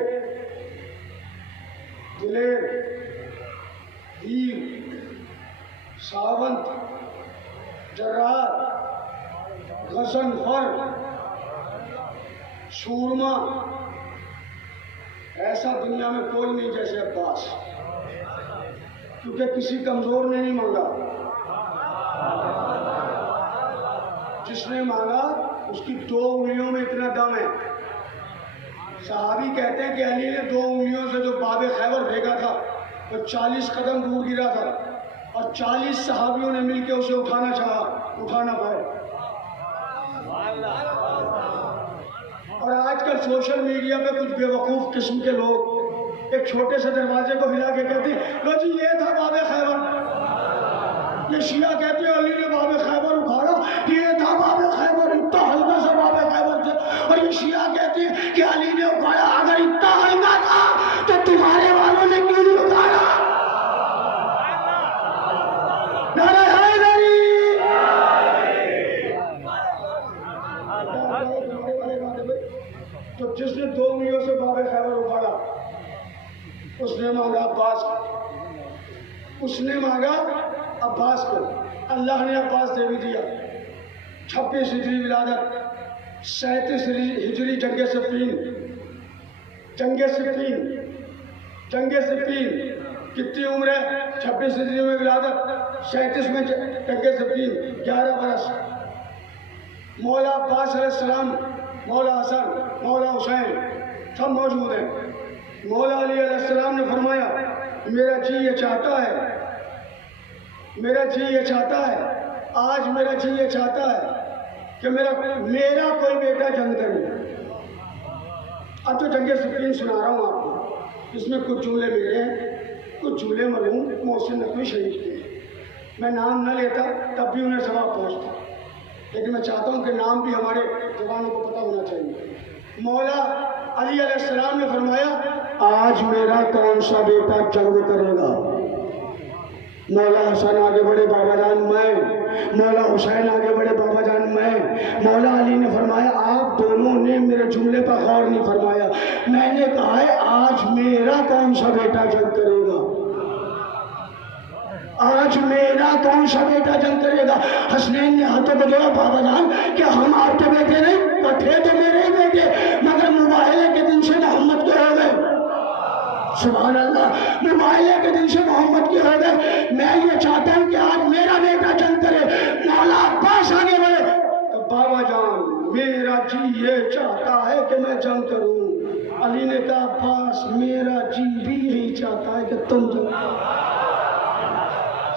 دلیر، ویر، ساونت، جرار، غضنفر، سورما، ایسا دنیا میں کوئی نہیں جیسے عباس، کیونکہ کسی کمزور نے نہیں مانگا، جس نے مانگا اس کی 2 انگلیوں میں اتنا دم ہے۔ صحابی کہتے ہیں کہ علی نے 2 انگلیوں سے جو باب خیبر پھینکا تھا وہ 40 قدم دور گرا تھا، اور 40 صحابیوں نے مل کے اسے اٹھانا چاہا، اٹھا نہ پائے۔ اور آج کل سوشل میڈیا پہ کچھ بے وقوف قسم کے لوگ ایک چھوٹے سے دروازے کو ہلا کے کہتے ہیں لو جی یہ تھا باب خیبر، یہ شیعہ کہتے ہیں علی نے باب خیبر اکھاڑا، یہ تھا باب خیبر، اتنا ہلکا سا باب خیبر تھا، اور یہ شیعہ کہتے ہیں کہ علی نے اکھاڑا، اگر اتنا ہلکا تھا تو تمہارے والوں نے کیوں نہیں اکھاڑا؟ نعرہ حیدری! تو جس نے 2 انگلیوں سے باب خیبر اکھاڑا اس نے مانگا عباس کو، اس نے مانگا عباس کو، اللہ نے عباس دے بھی دیا۔ 26 ہجری ولادت، 37 ہجری جنگ صفین، جنگ صفین، جنگ صفین، کتنی عمر ہے؟ 26 ہجری میں ولادت، 37 میں جنگ صفین، 11 برس۔ مولا عباس علیہ السلام، مولا حسن، مولا حسین سب موجود ہیں۔ مولا علی علیہ السلام نے فرمایا میرا جی یہ چاہتا ہے، میرا جی یہ چاہتا ہے، آج میرا جی یہ چاہتا ہے کہ میرا کوئی بیٹا جنگ کرے۔ اب تو جنگ صفین سنا رہا ہوں آپ کو، اس میں کچھ جملے ملے ہیں، کچھ جملے مرحوم محسن نقوی شہید کے، میں نام نہ لیتا تب بھی انہیں ثواب پہنچتا، لیکن میں چاہتا ہوں کہ نام بھی ہمارے جوانوں کو پتہ ہونا چاہیے۔ مولا علی علیہ السلام نے فرمایا آج میرا کون سا بیٹا جنگ کرے گا؟ مولا حسن آگے بڑھے بابا جان میں، مولا حسین آگے بڑھے بابا جان میں۔ مولا علی نے فرمایا آپ دونوں نے میرے جملے پر غور نہیں فرمایا، میں نے کہا ہے آج میرا کون سا بیٹا جنگ کرے گا، آج میرا کون سا بیٹا جنگ کرے گا؟ حسنین نے ہاتھوں کو جوڑا بابا جان کہ ہم آپ کے بیٹے نہیں، پٹھے تو میرے ہی بیٹے، مگر مباہلے کے دن سے محمد کے ہو گئے۔ سبحان اللہ، مباہلے کے دن سے محمد کے ہو گئے۔ میں یہ چاہتا ہوں کہ آج میرا بیٹا جنگ کرے۔ مولا عباس آگے بڑھے تو بابا جان میرا جی یہ چاہتا ہے کہ میں جنگ کروں۔ علی نے کہا عباس میرا جی بھی یہی چاہتا ہے کہ تم جنگ کرو۔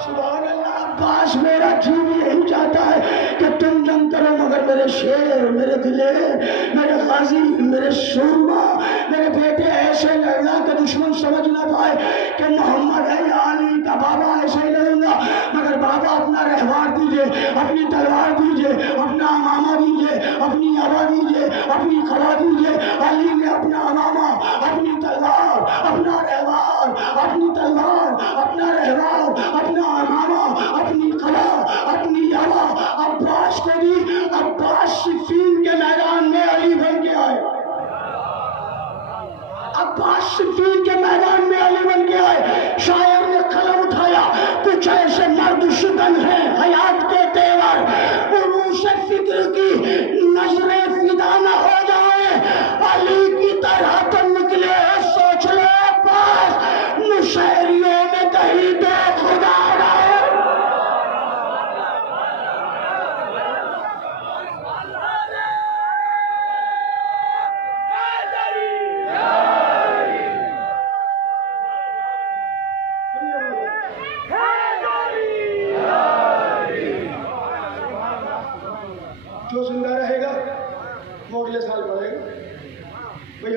سبحان اللہ، عباس میرا جی بھی یہی چاہتا ہے کہ تم جنگ کرو، مگر میرے شیر، میرے دلیر، میرے غازی، میرے سورما، میرے بیٹے ایسے لڑنا کہ دشمن سمجھ نہ پائے کہ محمد ہے یا علی کا بابا ایسے ہی لڑوں گا، مگر بابا اپنا رہوار دیجئے، اپنی تلوار دیجئے، اپنا امامہ دیجئے، اپنی عبا دیجئے، اپنی قلعہ دیجئے۔ علی نے اپنا امامہ، اپنی تلوار، اپنا رہوار، اپنی تلوار، اپنا رہوار، اپنا امامہ، اپنی قلعہ، اپنی عبا عباس کو دی۔ عباس صفین کے میدان میں علی بن کے آئے، عباس صفین کے میدان میں علی بن کے آئے۔ شاعر نے قلم اٹھایا، کچھ ایسے مرد شکن ہیں حیات کے تیور، عروش فکر کی نظریں فدا نہ ہو جائیں، علی کی طرح تو نکلے سوچ لو عباس، نشہریوں میں کہیں تو خدا رہے۔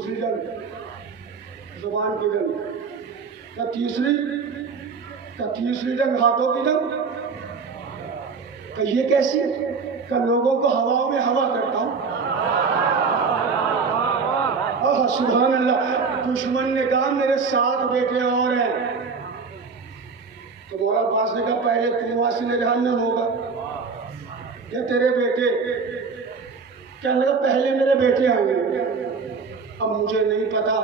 دوسری جنگ زبان کی جنگ، تیسری جنگ ہاتھوں کی جنگ، کہ یہ کیسی ہے کہ لوگوں کو ہواؤں میں ہوا کرتا ہوں۔ سبحان اللہ۔ دشمن نے کہا میرے 7 بیٹے اور ہیں، تو مولا عباس نے کہا پہلے تم واسطے جہنم ہوگا یا تیرے بیٹے؟ کہنے لگا پہلے میرے بیٹے آئیں گے۔ اب مجھے نہیں پتا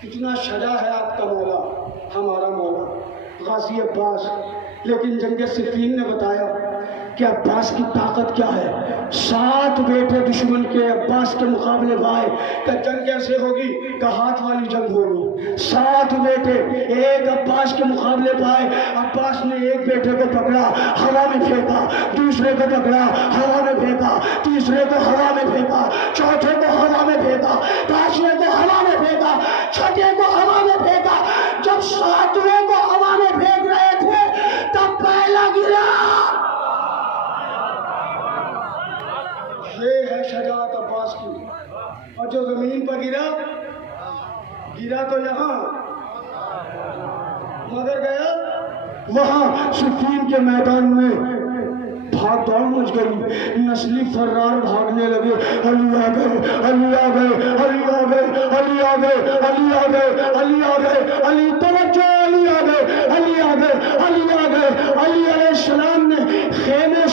کتنا شجاع ہے آپ کا مولا، ہمارا مولا غازی عباس، لیکن جنگ صفین نے بتایا کہ عباس کی طاقت کیا ہے۔ 7 بیٹے دشمن کے عباس کے مقابلے پائے، کہ جنگ کیسے ہوگی؟ کہ ہاتھ والی جنگ ہوگی۔ 7 بیٹے ایک عباس کے مقابلے پائے، عباس نے ایک بیٹے کو پکڑا، ہوا میں پھینکا، دوسرے کو پکڑا، ہوا میں پھینکا، تیسرے کو ہوا میں پھینکا، چوتھے کو ہوا میں پھینکا، 5ویں کو ہوا میں پھینکا، 6ٹھے کو ہوا میں پھینکا۔ جب 7ویں کو ہوا میں پھینک رہے تھے تب پہلا گرا۔ یہ ہے شجاعت عباس کی۔ اور جو زمین پر گرا تو یہاں، مگر گیا وہاں۔ صفین کے میدان میں بھاگ دوڑ مچ گئی، نسلی فرار بھاگنے لگے، علی آ گئے، علی آ گئے، علی آ گئے، علی آ گئے، علی آ گئے، علی آ گئے، علی توجہ، علی آ گئے، علی آ گئے، علی آ گئے۔ علی علیہ السلام نے خیمے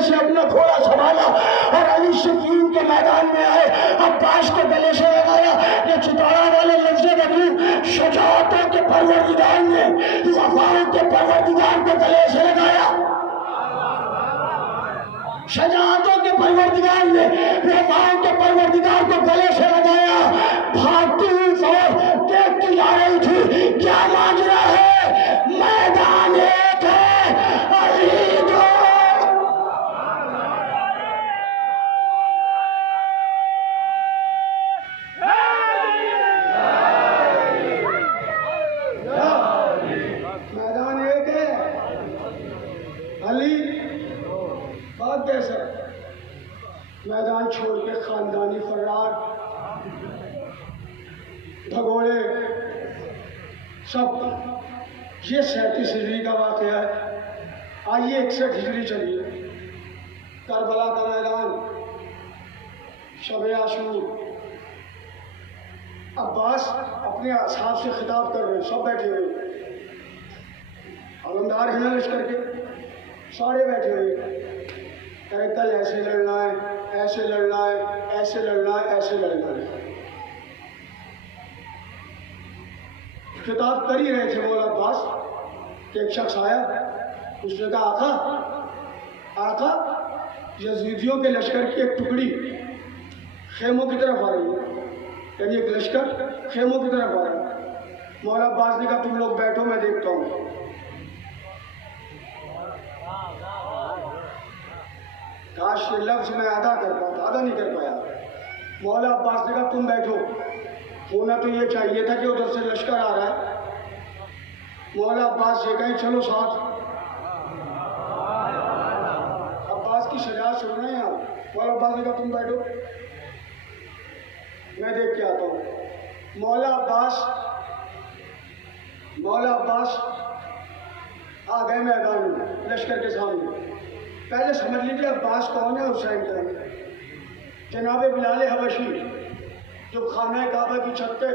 سے اپنا گھوڑا سنبھالا اور علی صفین کے میدان میں آئے، عباس کو گلے سے لگایا۔ یہ چتارا والے لفظ نبی شجاعتوں کے پروردگار نے وفاؤں کے پروردگار کو گلے سے لگایا، شجاعتوں کے پروردگار نے وفاؤں کے پروردگار کو گلے سے لگایا۔ بھاگتی ہوئی فوج دیکھتی جا رہی تھی، کیا ماجرا ہے؟ میدان ایک ہے، علی دو۔ میدان ایک ہے، علی بات کیسا؟ میدان چھوڑ کے خاندانی فرار، بھگوڑے سب۔ یہ 37 ہجری کا واقعہ ہے۔ آئیے 61 ہجری چلیے، کربلا کا میدان، شب عاشور۔ عباس اپنے اصحاب سے خطاب کر رہے ہیں، سب بیٹھے ہوئے، علمدار ہیں لشکر کے، سارے بیٹھے ہوئے، کہ کل ایسے لڑنا ہے، ایسے لڑنا ہے، ایسے لڑنا ہے، ایسے لڑنا ہے۔ خطاب کر ہی رہے تھے مولا عباس کہ ایک شخص آیا، اس نے کہا آقا یزیدیوں کے لشکر کی ایک ٹکڑی خیموں کی طرف آ رہی ہے، یعنی ایک لشکر خیموں کی طرف آ رہا ہے۔ مولا عباس نے کہا تم لوگ بیٹھو، میں دیکھتا ہوں۔ کاش یہ لفظ میں ادا نہیں کر پایا۔ مولا عباس نے کہا تم بیٹھو، ہونا تو یہ چاہیے تھا کہ ادھر سے لشکر آ رہا ہے۔ مولا عباس سے کہیں چلو ساتھ۔ عباس کی شجاعت سن رہے ہیں آپ۔ مولا عباس نے کہا تم بیٹھو، میں دیکھ کے آتا ہوں۔ مولا عباس آ گئے میدان میں لشکر کے سامنے۔ پہلے سمجھ لیجیے عباس کون ہے؟ حسین کا جناب بلال حبشی، جو خانہ کعبہ کی چھت پہ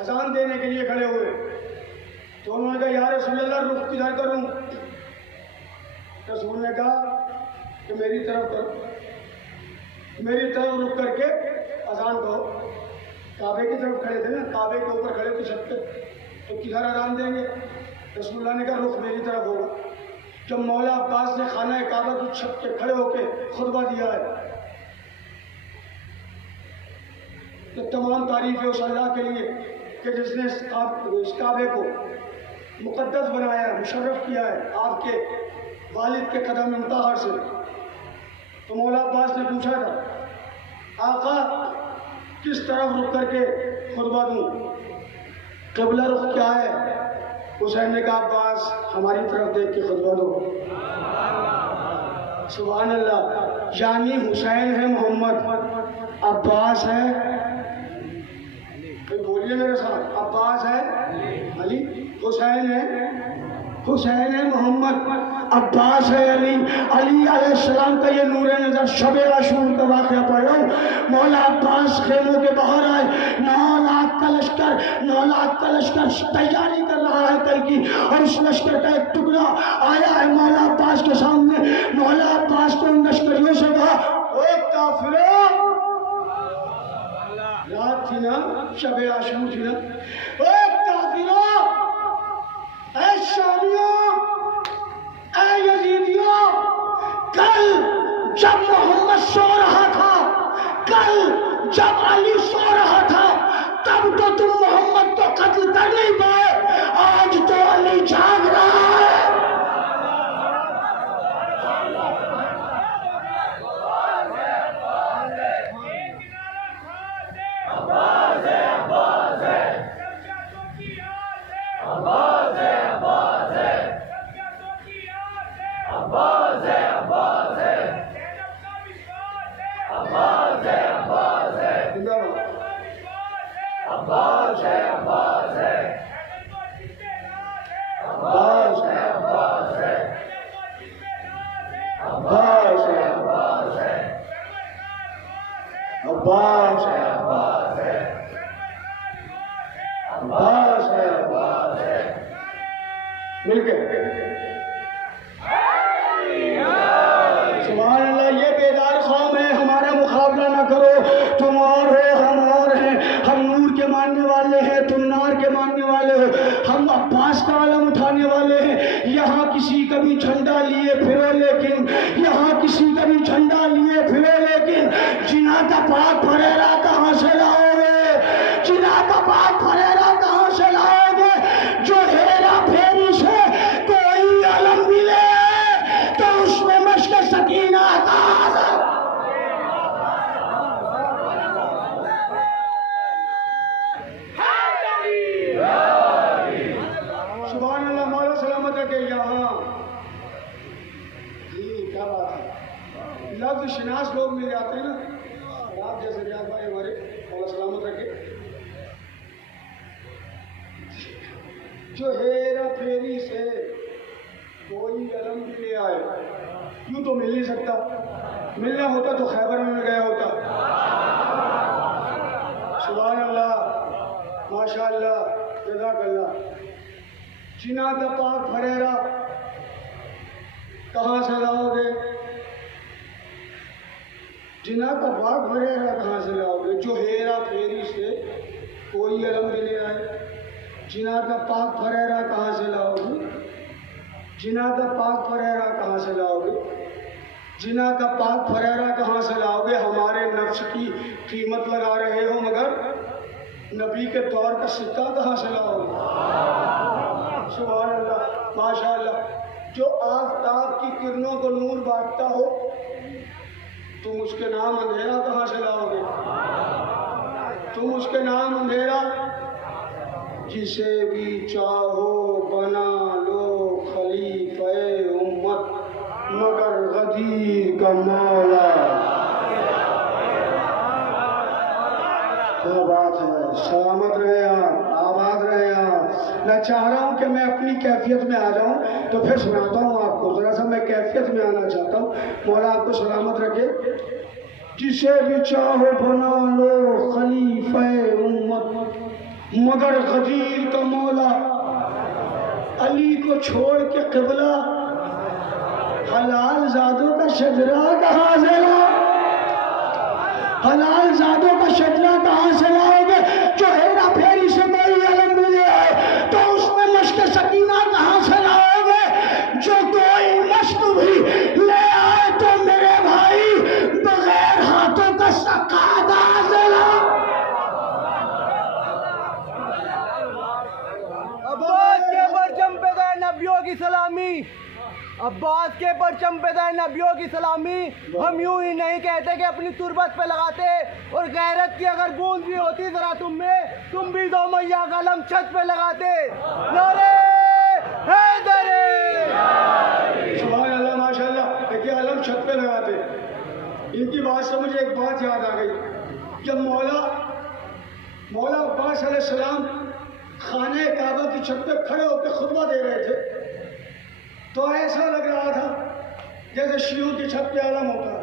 اذان دینے کے لیے کھڑے ہوئے، تو انہوں نے کہا یا رسول اللہ رخ کدھر کروں؟ رسول نے کہا کہ میری طرف رخ کر کے اذان کہو۔ کعبے کی طرف کھڑے تھے نا، کعبے کے اوپر کھڑے تھے چھت پہ، تو کدھر اذان دیں گے؟ رسول اللہ نے کہا رخ میری طرف ہوگا۔ جب مولا عباس نے خانہ کعبہ کی چھت پہ کھڑے ہو کے خطبہ دیا ہے کہ تمام تعریفیں اس اللہ کے لیے کہ جس نے اس کعبے کو مقدس بنایا ہے، مشرف کیا ہے آپ کے والد کے قدم مطہر سے، تو مولا عباس نے پوچھا تھا آقا کس طرف رخ کر کے خطبہ دوں؟ قبلہ رخ کیا ہے؟ حسین نے کہا عباس ہماری طرف دیکھ کے خطبہ دو۔ سبحان اللہ، یعنی حسین ہے محمد، عباس ہے بولیے میرے ساتھ، عباس ہے علی، حسین ہے محمد، عباس ہے علی علیہ السلام کا یہ نور نظر شب عاشور کا واقعہ پڑھ رہا ہوں۔ مولا عباس خیموں کے باہر آئے، 9 لاکھ کا لشکر تیاری کر رہا ہے کل کی، اور اس لشکر کا ایک ٹکڑا آیا ہے مولا عباس کے سامنے۔ مولا عباس کو ان لشکریوں سے کہا، اے کافروں، رات تھی نا، شب عاشور تھی نا، اے کافروں، اے شامیوں، اے یزیدیوں، کل جب محمد سو رہا تھا، کل جب علی سو رہا تھا، تب تو تم محمد کو قتل کر نہیں پائے، آج تو علی جاگ رہا ہے۔ مل کے سبحان اللہ، یہ بیدار قوم ہے، ہمارا مقابلہ نہ کرو، تم اور ہو ہم اور ہیں، ہم نور کے ماننے والے ہیں، تم نار کے ماننے والے ہو، ہم عباس کا علم اٹھانے والے ہیں۔ یہاں کسی کا بھی جھنڈا لیے پھرو لیکن، یہاں کسی کا بھی جھنڈا لیے پھرو لیکن، جنہ کا پاک پھریرا کہاں سے لاؤ گے؟ جنہ کا پاک پھریرا کہاں سے لاؤ گے؟ جو ہیرا پھیری سے کوئی علم ملے تو اس میں مشق سکینہ کا سبحان اللہ، مولا سلامت رکھے۔ یہاں جی کیا بات ہے، لفظ شناس لوگ مل جاتے ہیں نا، آپ جیسے ریاض بھائی ہمارے، مولا سلامت رکھے، جو ہیرا پھیری سے کوئی علم بھی لے آئے، یوں تو مل نہیں سکتا، ملنا ہوتا تو خیبر میں گیا ہوتا۔ سبحان اللہ، ماشاء اللہ، جزاک اللہ۔ جنہ کا پاک پھریرا کہاں سے لاؤ گے؟ جنہ کا پاک پھریرا کہاں سے لاؤ گے؟ جو ہیرا پھیری سے کوئی علم بھی لے آئے، جنہ کا پاک پھریرا کہاں سے لاؤ گے؟ جنہ کا پاک پھریرا کہاں سے لاؤ گے؟ جنہ کا پاک پھریرا کہاں سے لاؤ گے؟ ہمارے نفس کی قیمت لگا رہے ہو مگر نبی کے دور کا سکہ کہاں سے لاؤ گے؟ سبحان اللہ، ماشاء اللہ۔ جو آفتاب کی کرنوں کو نور بانٹتا ہو، تم اس کے نام اندھیرا کہاں سے لاؤ گے؟ تم اس کے نام اندھیرا، جسے بھی چاہو بنا لو خلیفہ امت، مگر غدیر کا مولا۔ کیا بات ہے، سلامت رہے آپ، آباد رہے آپ۔ میں چاہ رہا ہوں کہ میں اپنی کیفیت میں آ جاؤں تو پھر سناتا ہوں آپ کو، ذرا سا میں کیفیت میں آنا چاہتا ہوں۔ مولا آپ کو سلامت رکھے۔ جسے بھی چاہو بنا لو خلیفہ امت، مگر غدیر کا مولا۔ علی کو چھوڑ کے قبلہ حلال زادوں کا شجرہ کہاں سے لاؤ؟ حلال زادوں کا شجرہ کہاں سے لاؤ گے؟ جو ہیرا پھیری سے کوئی علم ملے آئے تو اس میں مشق سکینہ کہاں سے لاؤ گے؟ جو کوئی مشق بھی لے آئے تو میرے بھائی بغیر ہاتھوں کا سکہ کہاں سے لاؤ؟ عباس کے پرچم پہ گئے نبیوں کی سلامی، عباس کے پرچم پہ گئے نبیوں کی سلامی۔ ہم یوں ہی نہیں کہتے کہ اپنی تربت پہ لگاتے، اور غیرت کی اگر بوند بھی ہوتی ذرا تم میں، تم بھی دو میاں کا علم چھت پہ لگاتے۔ نعرے حیدر! سبحان اللہ، ماشاء اللہ۔ دیکھیے علم چھت پہ لگاتے، ان کی بات سے مجھے ایک بات یاد آ گئی۔ جب مولا مولا عباس علیہ السلام خانہ کعبہ کی چھت پہ کھڑے ہو کے خطبہ دے رہے تھے تو ایسا لگ رہا تھا جیسے شیعوں کی چھت پہ علم ہوتا ہے.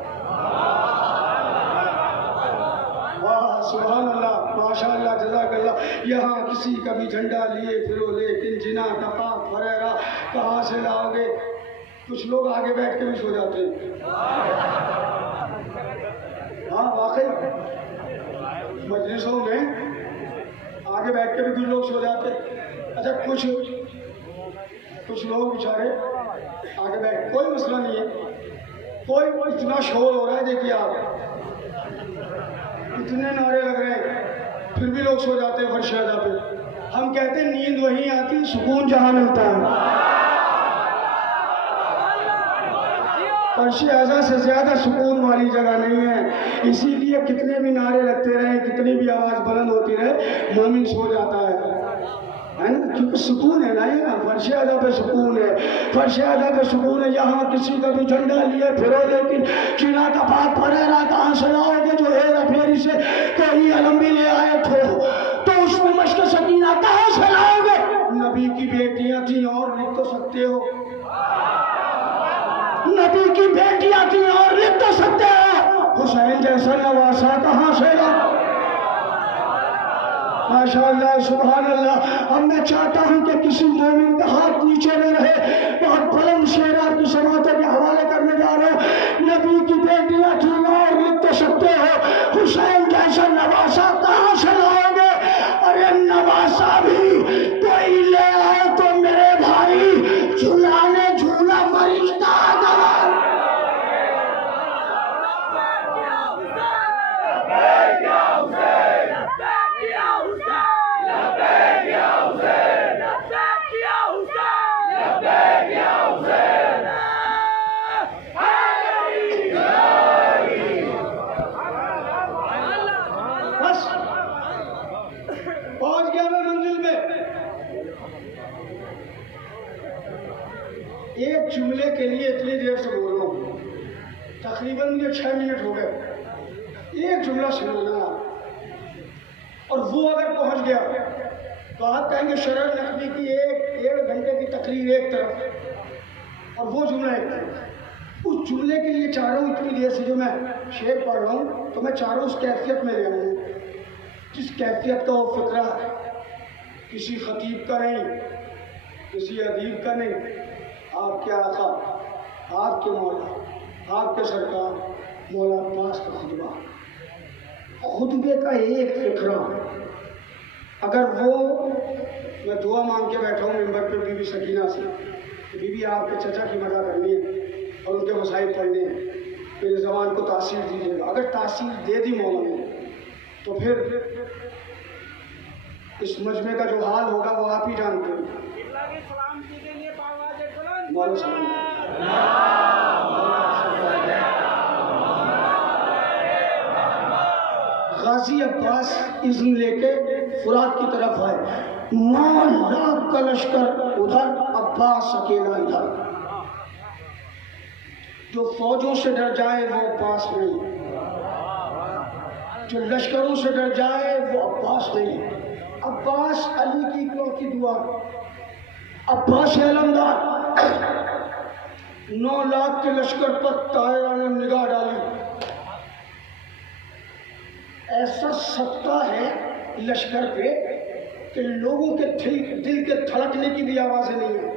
واہ سبحان اللہ ماشاء اللہ جزاک اللہ. یہاں کسی کا بھی جھنڈا لیے پھرو لیکن جنا کپاس وغیرہ کہاں سے لاؤ گے. کچھ لوگ آگے بیٹھ کے بھی سو جاتے ہیں. ہاں واقعی مجلسوں میں آگے بیٹھ کے بھی کچھ لوگ سو جاتے. اچھا کچھ لوگ بیچارے آگے بیٹھ, کوئی مسئلہ نہیں ہے. کوئی اتنا شور ہو رہا ہے دیکھیے آپ, اتنے نعرے لگ رہے ہیں پھر بھی لوگ سو جاتے ہیں فرش اعظم پہ. ہم کہتے ہیں نیند وہیں آتی سکون جہاں ملتا ہے. فرش اعظم سے زیادہ سکون والی جگہ نہیں ہے. اسی لیے کتنے بھی نعرے لگتے رہے, کتنی بھی آواز بلند ہوتی رہے, مومن سو جاتا ہے نا, کیونکہ سکون ہے نا. یہ فرش اعظم پہ سکون ہے, فرش اعظم پہ سکون ہے. یہاں کسی کا بھی جھنڈا لیے پھرو لیکن چنا کا پاک پھریرا کہاں سے لاؤ گے. جو ہیرا پھیری سے کوئی علم بھی لے آئے تھے تو اس میں مشق سکینہ کہاں سے لاؤ گے. نبی کی بیٹیاں تھیں اور لکھ تو سکتے ہو, نبی کی بیٹیاں تھیں اور لکھ تو سکتے ہو. حسین جیسا نواسا کہاں سے لاؤ. ماشاءاللہ سبحان اللہ. اب میں چاہتا ہوں کہ کسی مومن کا ہاتھ نیچے نہ رہے. بہت بلند شعر آپ کی سماعتوں کے حوالے کرنے جا رہے ہوں. نبی کی بیٹیاں تھیں اور لکھ تو سکتے ہو. حسین جیسا نواسا کہاں سے لاؤ گے. ارے نواسا بھی کوئی لے آئے تو میرے بھائی جھولانے جھولا فرشتہ ایک جملے کے لیے اتنی دیر سے بول رہا ہوں, تقریباً مجھے 6 منٹ ہو گئے. ایک جملہ سنانا اور وہ اگر پہنچ گیا تو آپ کہیں گے شرح نقوی کی 1.5 گھنٹے کی تقریر ایک طرف اور وہ جملہ ایک طرف. اس جملے کے لیے چاہ رہا ہوں اتنی دیر سے جو میں شعر پڑھ رہا ہوں تو میں چاہ رہا ہوں اس کیفیت میں لے آؤں جس کیفیت کا وہ فقرہ کسی خطیب کا نہیں, کسی ادیب کا نہیں, آپ کے آقا, آپ کے مولا, آپ کے سرکار مولا عباس کا خطبہ. خطبے کا ایک فقرہ اگر وہ, میں دعا مانگ کے بیٹھا ہوں ممبر پہ بی بی سکینہ سے, بی بی آپ کے چچا کی مدد کرنی ہے اور ان کے مسائل پڑھنے ہیں, میرے زبان کو تاثیر دیجیے گا. اگر تاثیر دے دی مولا نے تو پھر اس مجمع کا جو حال ہوگا وہ آپ ہی جانتے ہیں. مولا سلام. غازی عباس اذن لے کے فرات کی طرف آئے. 9 لاکھ کا لشکر ادھر, عباس اکیلا ادھر. جو فوجوں سے ڈر جائے وہ عباس نہیں, جو لشکروں سے ڈر جائے وہ عباس نہیں. عباس علی کی اکلوتی دعا, عباس علمدار. 9 لاکھ کے لشکر پر طاہرہ نے نگاہ ڈالی. ایسا سکتا ہے لشکر پہ کہ لوگوں کے دل کے دھڑکنے کی بھی آوازیں نہیں ہیں.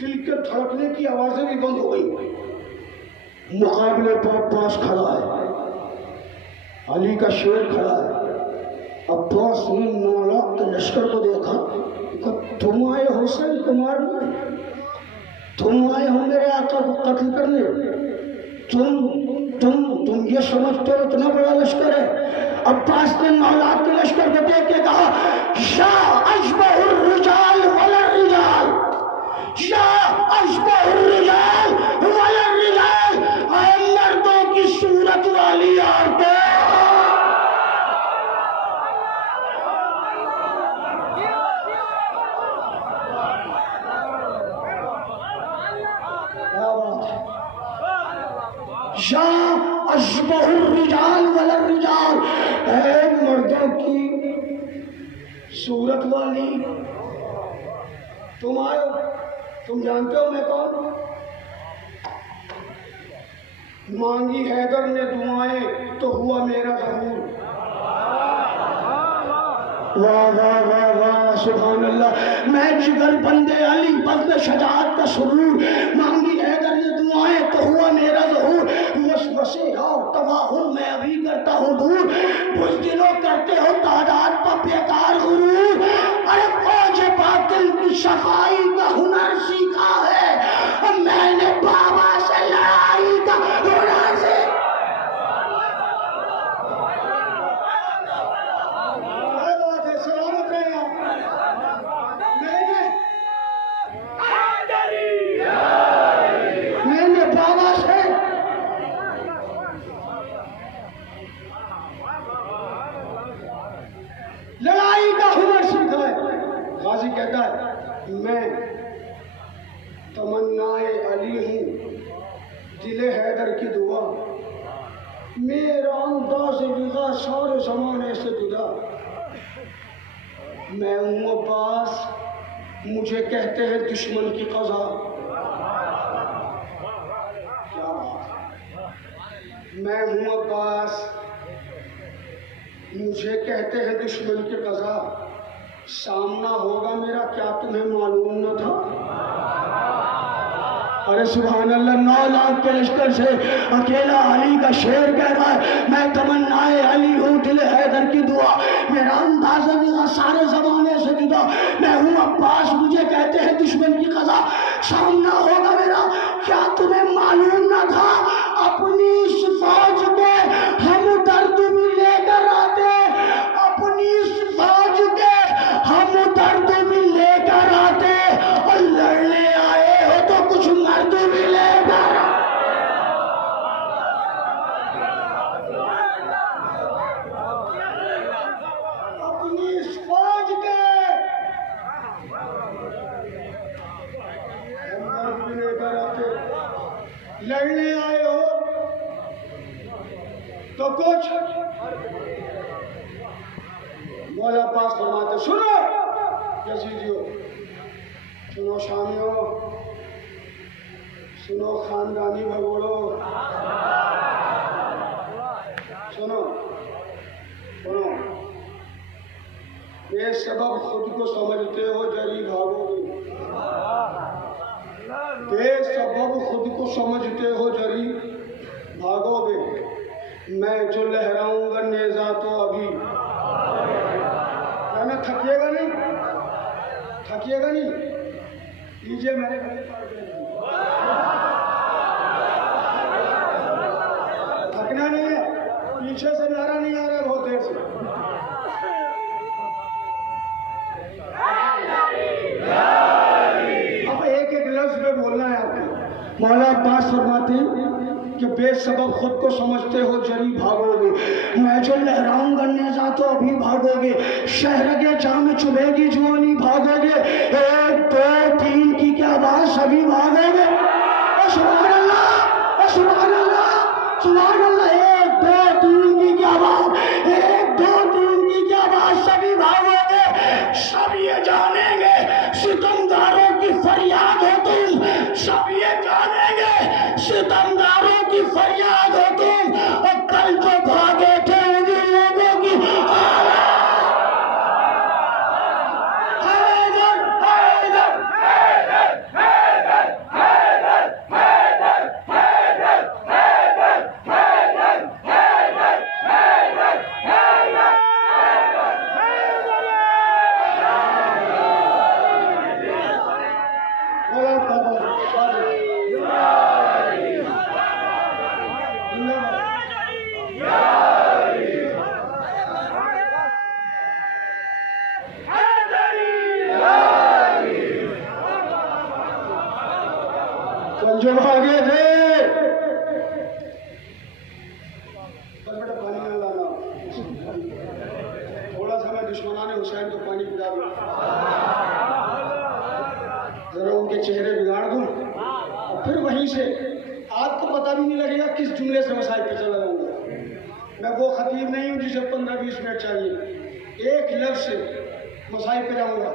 دل کے دھڑکنے کی آوازیں بھی بند ہو گئی. مقابلے پر عباس کھڑا ہے, علی کا شیر کھڑا ہے. عباس نے 9 لاکھ کے لشکر کو دیکھا, تم آئے ہو حسین کمار, تم آئے ہو میرے آقا کو قتل کرنے, تم یہ سمجھتے ہو اتنا بڑا لشکر ہے. عباس نے 9 لاکھ کے لشکر کو دیکھ کے کہا یا اشبہ الرجال ولا الرجال, یا اشبہ الرجال ولا الرجال, اے مردوں کی صورت والی عورتیں. یا اشبہ الرجال والرجال، اے مردوں کی صورت والی، تم آئے ہو، تم جانتے ہو میں کون؟ مانگی حیدر نے دعائیں تو ہوا میرا ظہور۔ واہ واہ واہ واہ سبحان اللہ، میں جگر بندے علی بزم شجاعت کا سرور، مانگی حیدر نے دعائیں تو ہوا میرا ظہور، وسوسے اور توہم میں ابھی کرتا ہوں دور، بزدلوں کرتے ہو تعداد پر بیکار غرور، ارے فوج باطل کی صفائی کا ہنر سیکھا ہے، میں نے بابا سے لڑائی کا ہنر سیکھا۔ لڑائی کا ہنر سیکھا ہے۔ غازی کہتا ہے میں تمنائے علی ہوں، دل حیدر کی دعا، میرا انداز لغا سارے زمانے سے جدا، میں ہوں عباس مجھے کہتے ہیں دشمن کی قضا، میں ہوں عباس مجھے کہتے ہیں دشمن کی قضا، سامنا ہوگا میرا کیا تمہیں معلوم نہ تھا؟ ارے سبحان اللہ، 9 لاکھ کے لشکر سے اکیلا علی کا شعر کہہ رہا ہے میں تمنائے علی ہوں، دل حیدر کی دعا، میرا انداز لغا سارے زمانے سے جدا، میں ہوں عباس مجھے کہتے ہیں دشمن کی قضا، سامنا ہوگا میرا کیا تمہیں معلوم نہ تھا؟ اپنی اس فوج کے ہم درد بھی لے کر آتے، اپنی اس فوج کے ہم درد بھی لے کر آتے، اور لڑنے آئے ہو تو کچھ مرد بھی لے کر اپنی اس فوج کے ہم درد بھی لے کر آتے، لڑنے آئے ہو تو کچھ مولا پاس فرماتے سنو یزیدیو، سنو شامیو، سنو خاندانی بھگوڑو، سنو سنو، بے سبب خود کو سمجھتے ہو جری بھاگو گے، بے سبب خود کو سمجھتے ہو جری بھاگو گے، میں جو لہراؤں گا نیزہ تو ابھی، میں تھکیے گا نہیں، تھکیے گا نہیں، لیجیے میرے گھر تھکنا نہیں ہے، پیچھے سے نعرہ نہیں آ رہا بہت دیر سے، اب ایک ایک لفظ میں بولنا ہے آپ کو۔ مولا عباس فرماتے ہیں کہ بے سبب خود کو سمجھتے ہو جری بھاگو گے، میں جو لہراؤں گا نیزہ تو ابھی بھاگو گے، شہر کے جام چبھے گی جوانی بھاگو گے، 1 2 3 کی کیا بات سبھی بھاگو گے، سبحان اللہ سبحان اللہ سبحان اللہ، 1 2 3 کی کیا بات، 1 2 3 کی کیا بات سبھی بھاگو گے، سب یہ جانیں گے ستمگاروں کی فریاد ہو تم، سب یہ جانیں گے ستمگاروں کی فریاد ہو تم، اور کل جو بھاگے تھے ان لوگوں کی جو بھاگے تھے، بیٹا پانی نہ لانا، تھوڑا سا میں دشمنان حسین کو پانی پلا دوں، ذرا ان کے چہرے بگاڑ دوں، اور پھر وہیں سے آپ کو پتہ بھی نہیں لگے گا کس جملے سے مسائل پہ چلا جاؤں گا. میں وہ خطیب نہیں ہوں جسے 15-20 منٹ چاہیے. ایک لفظ سے مسائل پہ جاؤں گا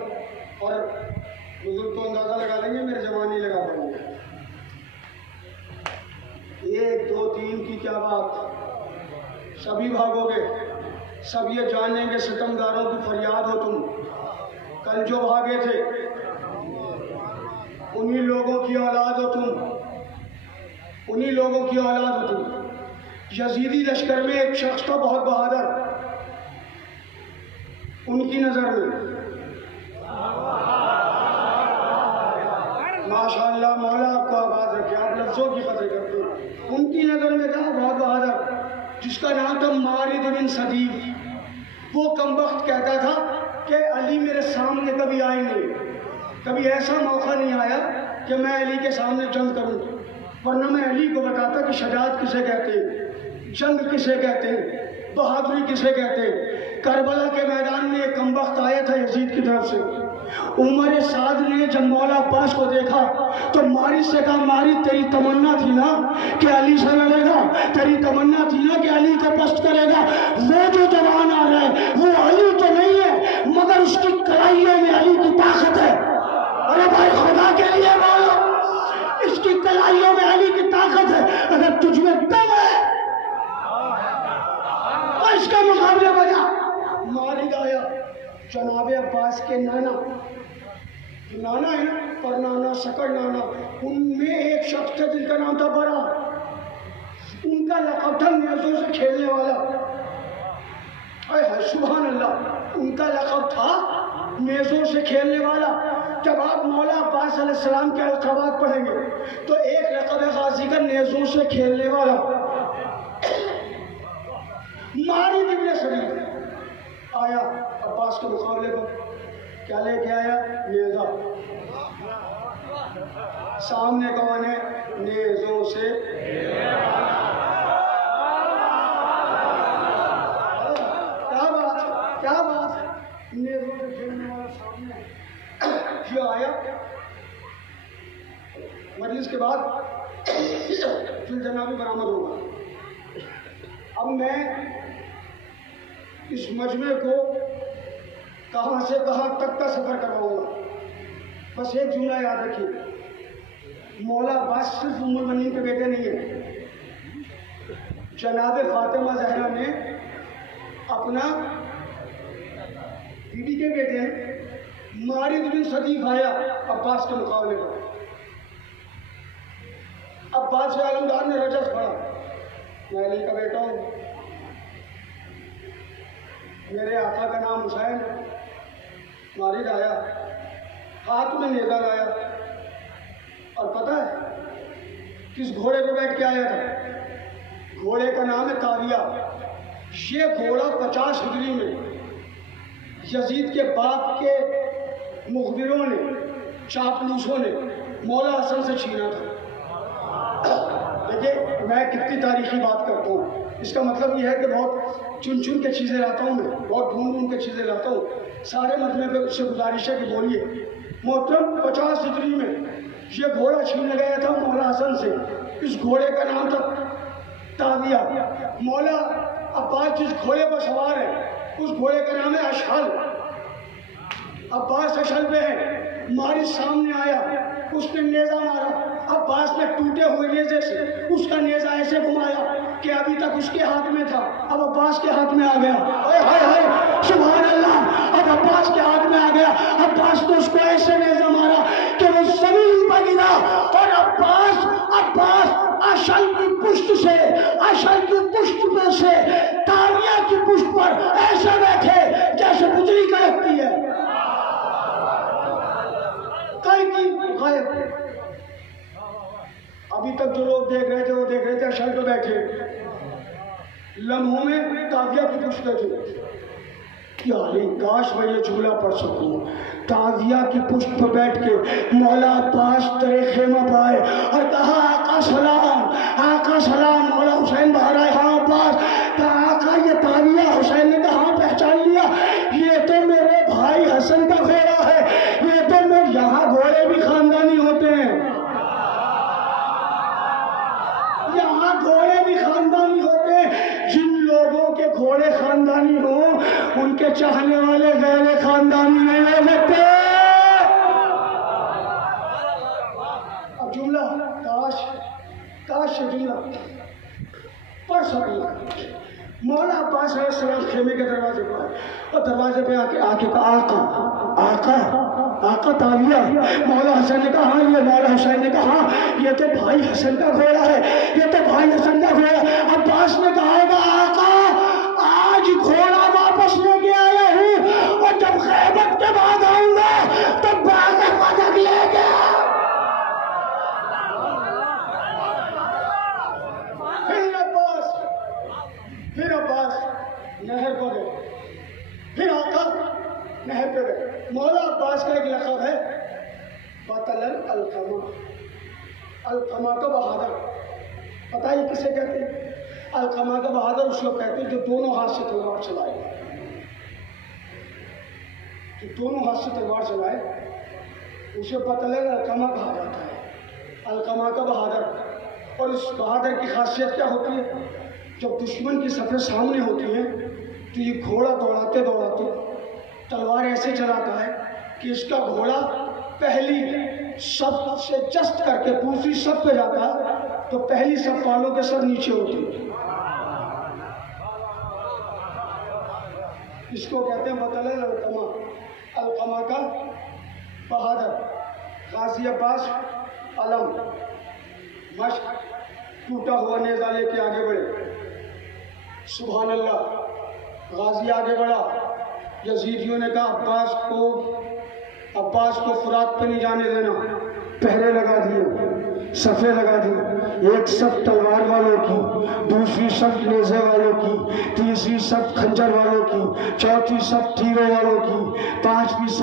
اور بزرگ تو اندازہ لگا لیں گے، میرے زبان نہیں لگا پائیں گے. 1 2 3 کی کیا بات، سبھی بھاگو گے، سب یہ جانیں گے ستمگاروں کی فریاد ہو تم. کل جو بھاگے تھے انہی لوگوں کی اولاد ہو تم، انہی لوگوں کی اولاد ہو تم. یزیدی لشکر میں ایک شخص تھا بہت بہادر، ان کی نظر میں ماشاءاللہ مولا آپ کو آباد رکھے، آپ لفظوں کی قدر کرتے ہیں. ان کی نظر میں تھا بہت بہادر جس کا نام تھا مارد بن صدیق. وہ کمبخت کہتا تھا کہ علی میرے سامنے کبھی آئے نہیں، کبھی ایسا موقع نہیں آیا کہ میں علی کے سامنے جنگ کروں، ورنہ میں علی کو بتاتا کہ شجاعت کسے کہتے ہیں، جنگ کسے کہتے ہیں، بہادری کسے کہتے ہیں. کربلا کے میدان میں ایک کمبخت آیا تھا یزید کی طرف سے. عمر سعد نے جب مولا عباس کو دیکھا تو ماری سے کہا، ماری تیری تمنا تھی نا کہ علی سے لڑے گا، تیری تمنا تھی نا کہ علی کو پست کرے گا. وہ جو جوان آ رہا ہے وہ علی تو نہیں ہے مگر اس کی کلائیوں میں علی کی طاقت ہے. ارے بھائی خدا کے لیے بولو، اس کی کلائیوں میں علی کی طاقت ہے. اگر تجھ میں دم ہے تو اس کا مقابلہ بجا. مالک آیا، جناب عباس کے نانا ہے نا، پر نانا سکڑ نانا، ان میں ایک شخص تھا جن کا نام تھا برا. ان کا لقب تھا نیزوں سے کھیلنے والا. سبحان اللہ، ان کا لقب تھا نیزوں سے کھیلنے والا. جب آپ مولا عباس علیہ السلام کے القابات پڑھیں گے تو ایک لقب ہے غازی کا نیزوں سے کھیلنے والا. مارد ابن صدیق آیا عباس کے مقابلے پر، کیا لے کے آیا؟ نیزہ. سامنے کون ہے؟ نیزوں سے. کیا بات ہے، نیزوں سے کھیلنے والا سامنے یہ آیا. مجلس کے بعد پھر جنابی برآمد ہوگا. اب میں اس مجمع کو کہاں سے کہاں تک کا سفر کرواؤں گا. بس ایک جملہ یاد رکھیے، مولا عباس صرف ام المؤمنین کے بیٹے نہیں ہیں. جناب فاطمہ زہرا نے اپنا بی بی کے بیٹے ہیں. مارد بن صدیق آیا عباس کے مقابلے پر. عباس علمدار نے رجس پڑھا، میں علی کا بیٹا ہوں، میرے آقا کا نام حسین. مارد آیا، ہاتھ میں نیزہ لایا، اور پتہ ہے کس گھوڑے پہ بیٹھ کے آیا تھا؟ گھوڑے کا نام ہے تاویہ. یہ گھوڑا 50 ہجری میں یزید کے باپ کے مخبروں نے، چاپلوسوں نے مولا حسن سے چھینا تھا. دیکھیں میں کتنی تاریخی بات کرتا ہوں، اس کا مطلب یہ ہے کہ بہت چن کے چیزیں لاتا ہوں، میں بہت ڈھونڈ کے چیزیں لاتا ہوں. سارے مجمع پہ اس سے گزارش ہے کہ بولیے. محترم 50 ہجری میں یہ گھوڑا چھین گیا تھا مولا حسن سے. اس گھوڑے کا نام تھا تاویہ. مولا عباس جس گھوڑے پر سوار ہے اس گھوڑے کا نام ہے اشہل. عباس اشہل پہ ہے. مارد سامنے آیا، اس نے نیزہ مارا. عباس نے ٹوٹے ہوئے نیزے سے اس کا نیزہ ایسے گھمایا کہ ابھی تک اس کے ہاتھ میں تھا، اب عباس کے ہاتھ میں آ گیا. سبحان اللہ، اب عباس کے ہاتھ میں آ گیا. عباس نے اس کو ایسے نیزہ مارا کہ وہ زمین پر گرا. اور عباس اشل کی پشت سے، اشل کی پشت میں سے تاویہ کی پشت پر ایسے بیٹھے جیسے بجلی کڑکتی ہے. غائب. ابھی تک جو لوگ دیکھ رہے تھے وہ دیکھ رہے تھے اشل پہ بیٹھے، لمحوں میں تاویہ کی پشت تھے. کاش میں یہ جملہ پڑھ سکوں. تاویہ کی پشت پہ بیٹھ کے مولا عباس تیرے خیمہ پہ آئے اور کہا آقا سلام، آقا سلام. مولا حسین باہر آئے. ہاں عباس. کہا آقا یہ تاویہ. حسین نے کہا ہاں پہچان لیا، یہ تو میرے بھائی حسن کا گھوڑا ہے. یہ تو میں یہاں گھوڑے بھی خاندانی ہوتے ہیں. خاندانی ہوں، ان کے چاہنے والے غیر خاندانی نہیں ہو سکتے۔ اب جملہ کاش جملہ پڑھ سکوں۔ مولا عباس علیہ السلام خیمے کے دروازے پر آئے اور دروازے پہ آ کے کہا آقا تعالیٰ۔ مولا حسن نے کہا ہاں، یہ مولا حسین نے کہا یہ تو بھائی حسن کا گھوڑا ہے، یہ تو بھائی حسن کا گھوڑا ہے۔ عباس نے کہا گا آقا آج گھوڑا واپس لے کے آیا ہوں، اور جب غیبت کے بعد آؤں گا تو باغ مدد لے گا۔ پھر عباس نہر پر گئے، پھر آقا نہر پہ گئے۔ مولا عباس کا ایک لقب ہے بطل القمہ، القمہ کا بہادر۔ پتہ ہی کسے کہتے ہیں؟ القمہ کا بہادر اس کو کہتے ہیں جو دونوں ہاتھ سے تلوار چلائے، جو دونوں ہاتھ سے تلوار چلائے اسے بطل القمہ کہا جاتا ہے، القمہ کا بہادر۔ اور اس بہادر کی خاصیت کیا ہوتی ہے؟ جب دشمن کی صفیں سامنے ہوتی ہیں تو یہ گھوڑا دوڑاتے دوڑاتے تلوار ایسے چلاتا ہے کہ اس کا گھوڑا پہلی صف سے جسٹ کر کے دوسری صف پہ جاتا ہے تو پہلی صف والوں کے سر نیچے ہوتے ہیں۔ اس کو کہتے ہیں بطل القمہ، القمہ کا بہادر۔ غازی عباس علم مشق ٹوٹا ہوا نیزہ لے کے آگے بڑھے۔ سبحان اللہ، غازی آگے بڑھا۔ یزیدیوں نے کہا عباس کو فرات پہ نہیں جانے دینا، پہرے لگا دیے، صفیں لگا دی، ایک صف تلوار والوں کی، دوسری صف نیزے والوں کی، تیسری صف خنجر والوں کی، چوتھی صف تیروں والوں کی، پانچویں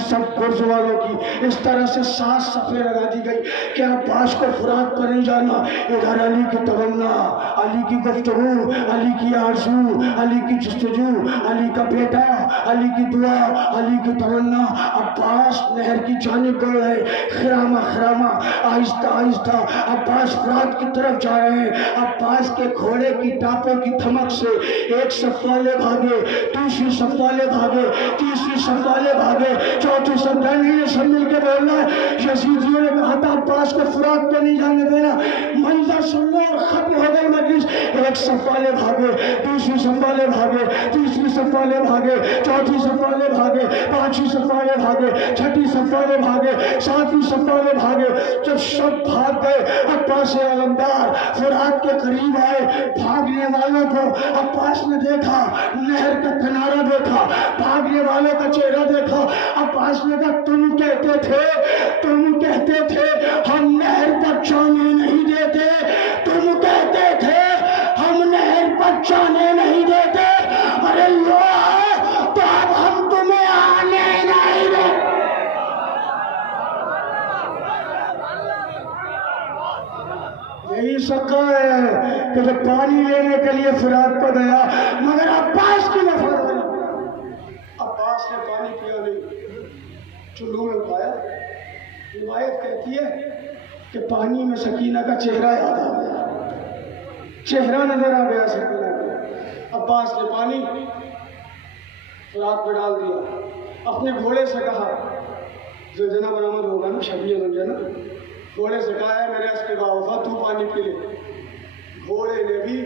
صف گرز والوں کی۔ اس طرح سے 7 صفیں لگا دی گئی کہ عباس کو فرات پر نہیں جانا۔ ادھر علی کی تمنا، علی کی گفتگو، علی کی آرزو، علی کی جستجو، علی کا بیٹا، علی کی دعا، علی کی تمنا۔ عباس نہر کی جانب بڑھ رہے، خرامہ آہستہ آہستہ عباس فرات کی طرف جا رہے ہیں۔ عباس کے گھوڑے کی ٹاپوں کی دھمک سے ایک صف والے بھاگے، دوسری صف والے بھاگے، تیسری صف والے بھاگے، چوتھی صف والے سب مل کے بول رہے ہیں۔ یزیدیوں نے کہا تھا عباس کو فرات پہ نہیں جانے دینا، منظر سن لو اور ختم ہو گئی مجلس۔ ایک صف والے بھاگے، دوسری صف والے بھاگے، تیسری صف والے بھاگے، چوتھی صف والے بھاگے، پانچویں صف والے بھاگے، چھٹی صف والے بھاگے، ساتویں صف والے بھاگے۔ جب سب بھاگ گئے، عباس علمدار فرات کے قریب آئے۔ بھاگنے والوں کو عباس نے دیکھا، نہر کا کنارہ دیکھا، بھاگنے والوں کا چہرہ دیکھا۔ عباس نے کہا تم کہتے تھے ہم نہر پر جانے نہیں دیتے، تم کہتے تھے ہم نہر پر جانے نہیں دیتے، ارے لو تو اب ہم تمہیں آنے نہیں دیتے۔ یہی سکا ہے کہ جب پانی لینے کے لیے فرات پر گیا مگر عباس کی نفرت، عباس نے پانی پیا نہیں، چلو میں اٹھایا۔ روایت کہتی ہے کہ پانی میں سکینہ کا چہرہ یاد آ گیا، چہرہ نظر آ گیا سکینہ کا۔ عباس نے پانی فرات پہ ڈال دیا، اپنے گھوڑے سے کہا زلزلہ برآمد ہوگا نا، شبیہ زلزلہ، گھوڑے سے کہا ہے میرے اس کے باوفا تو پانی پی لے۔ گھوڑے نے بھی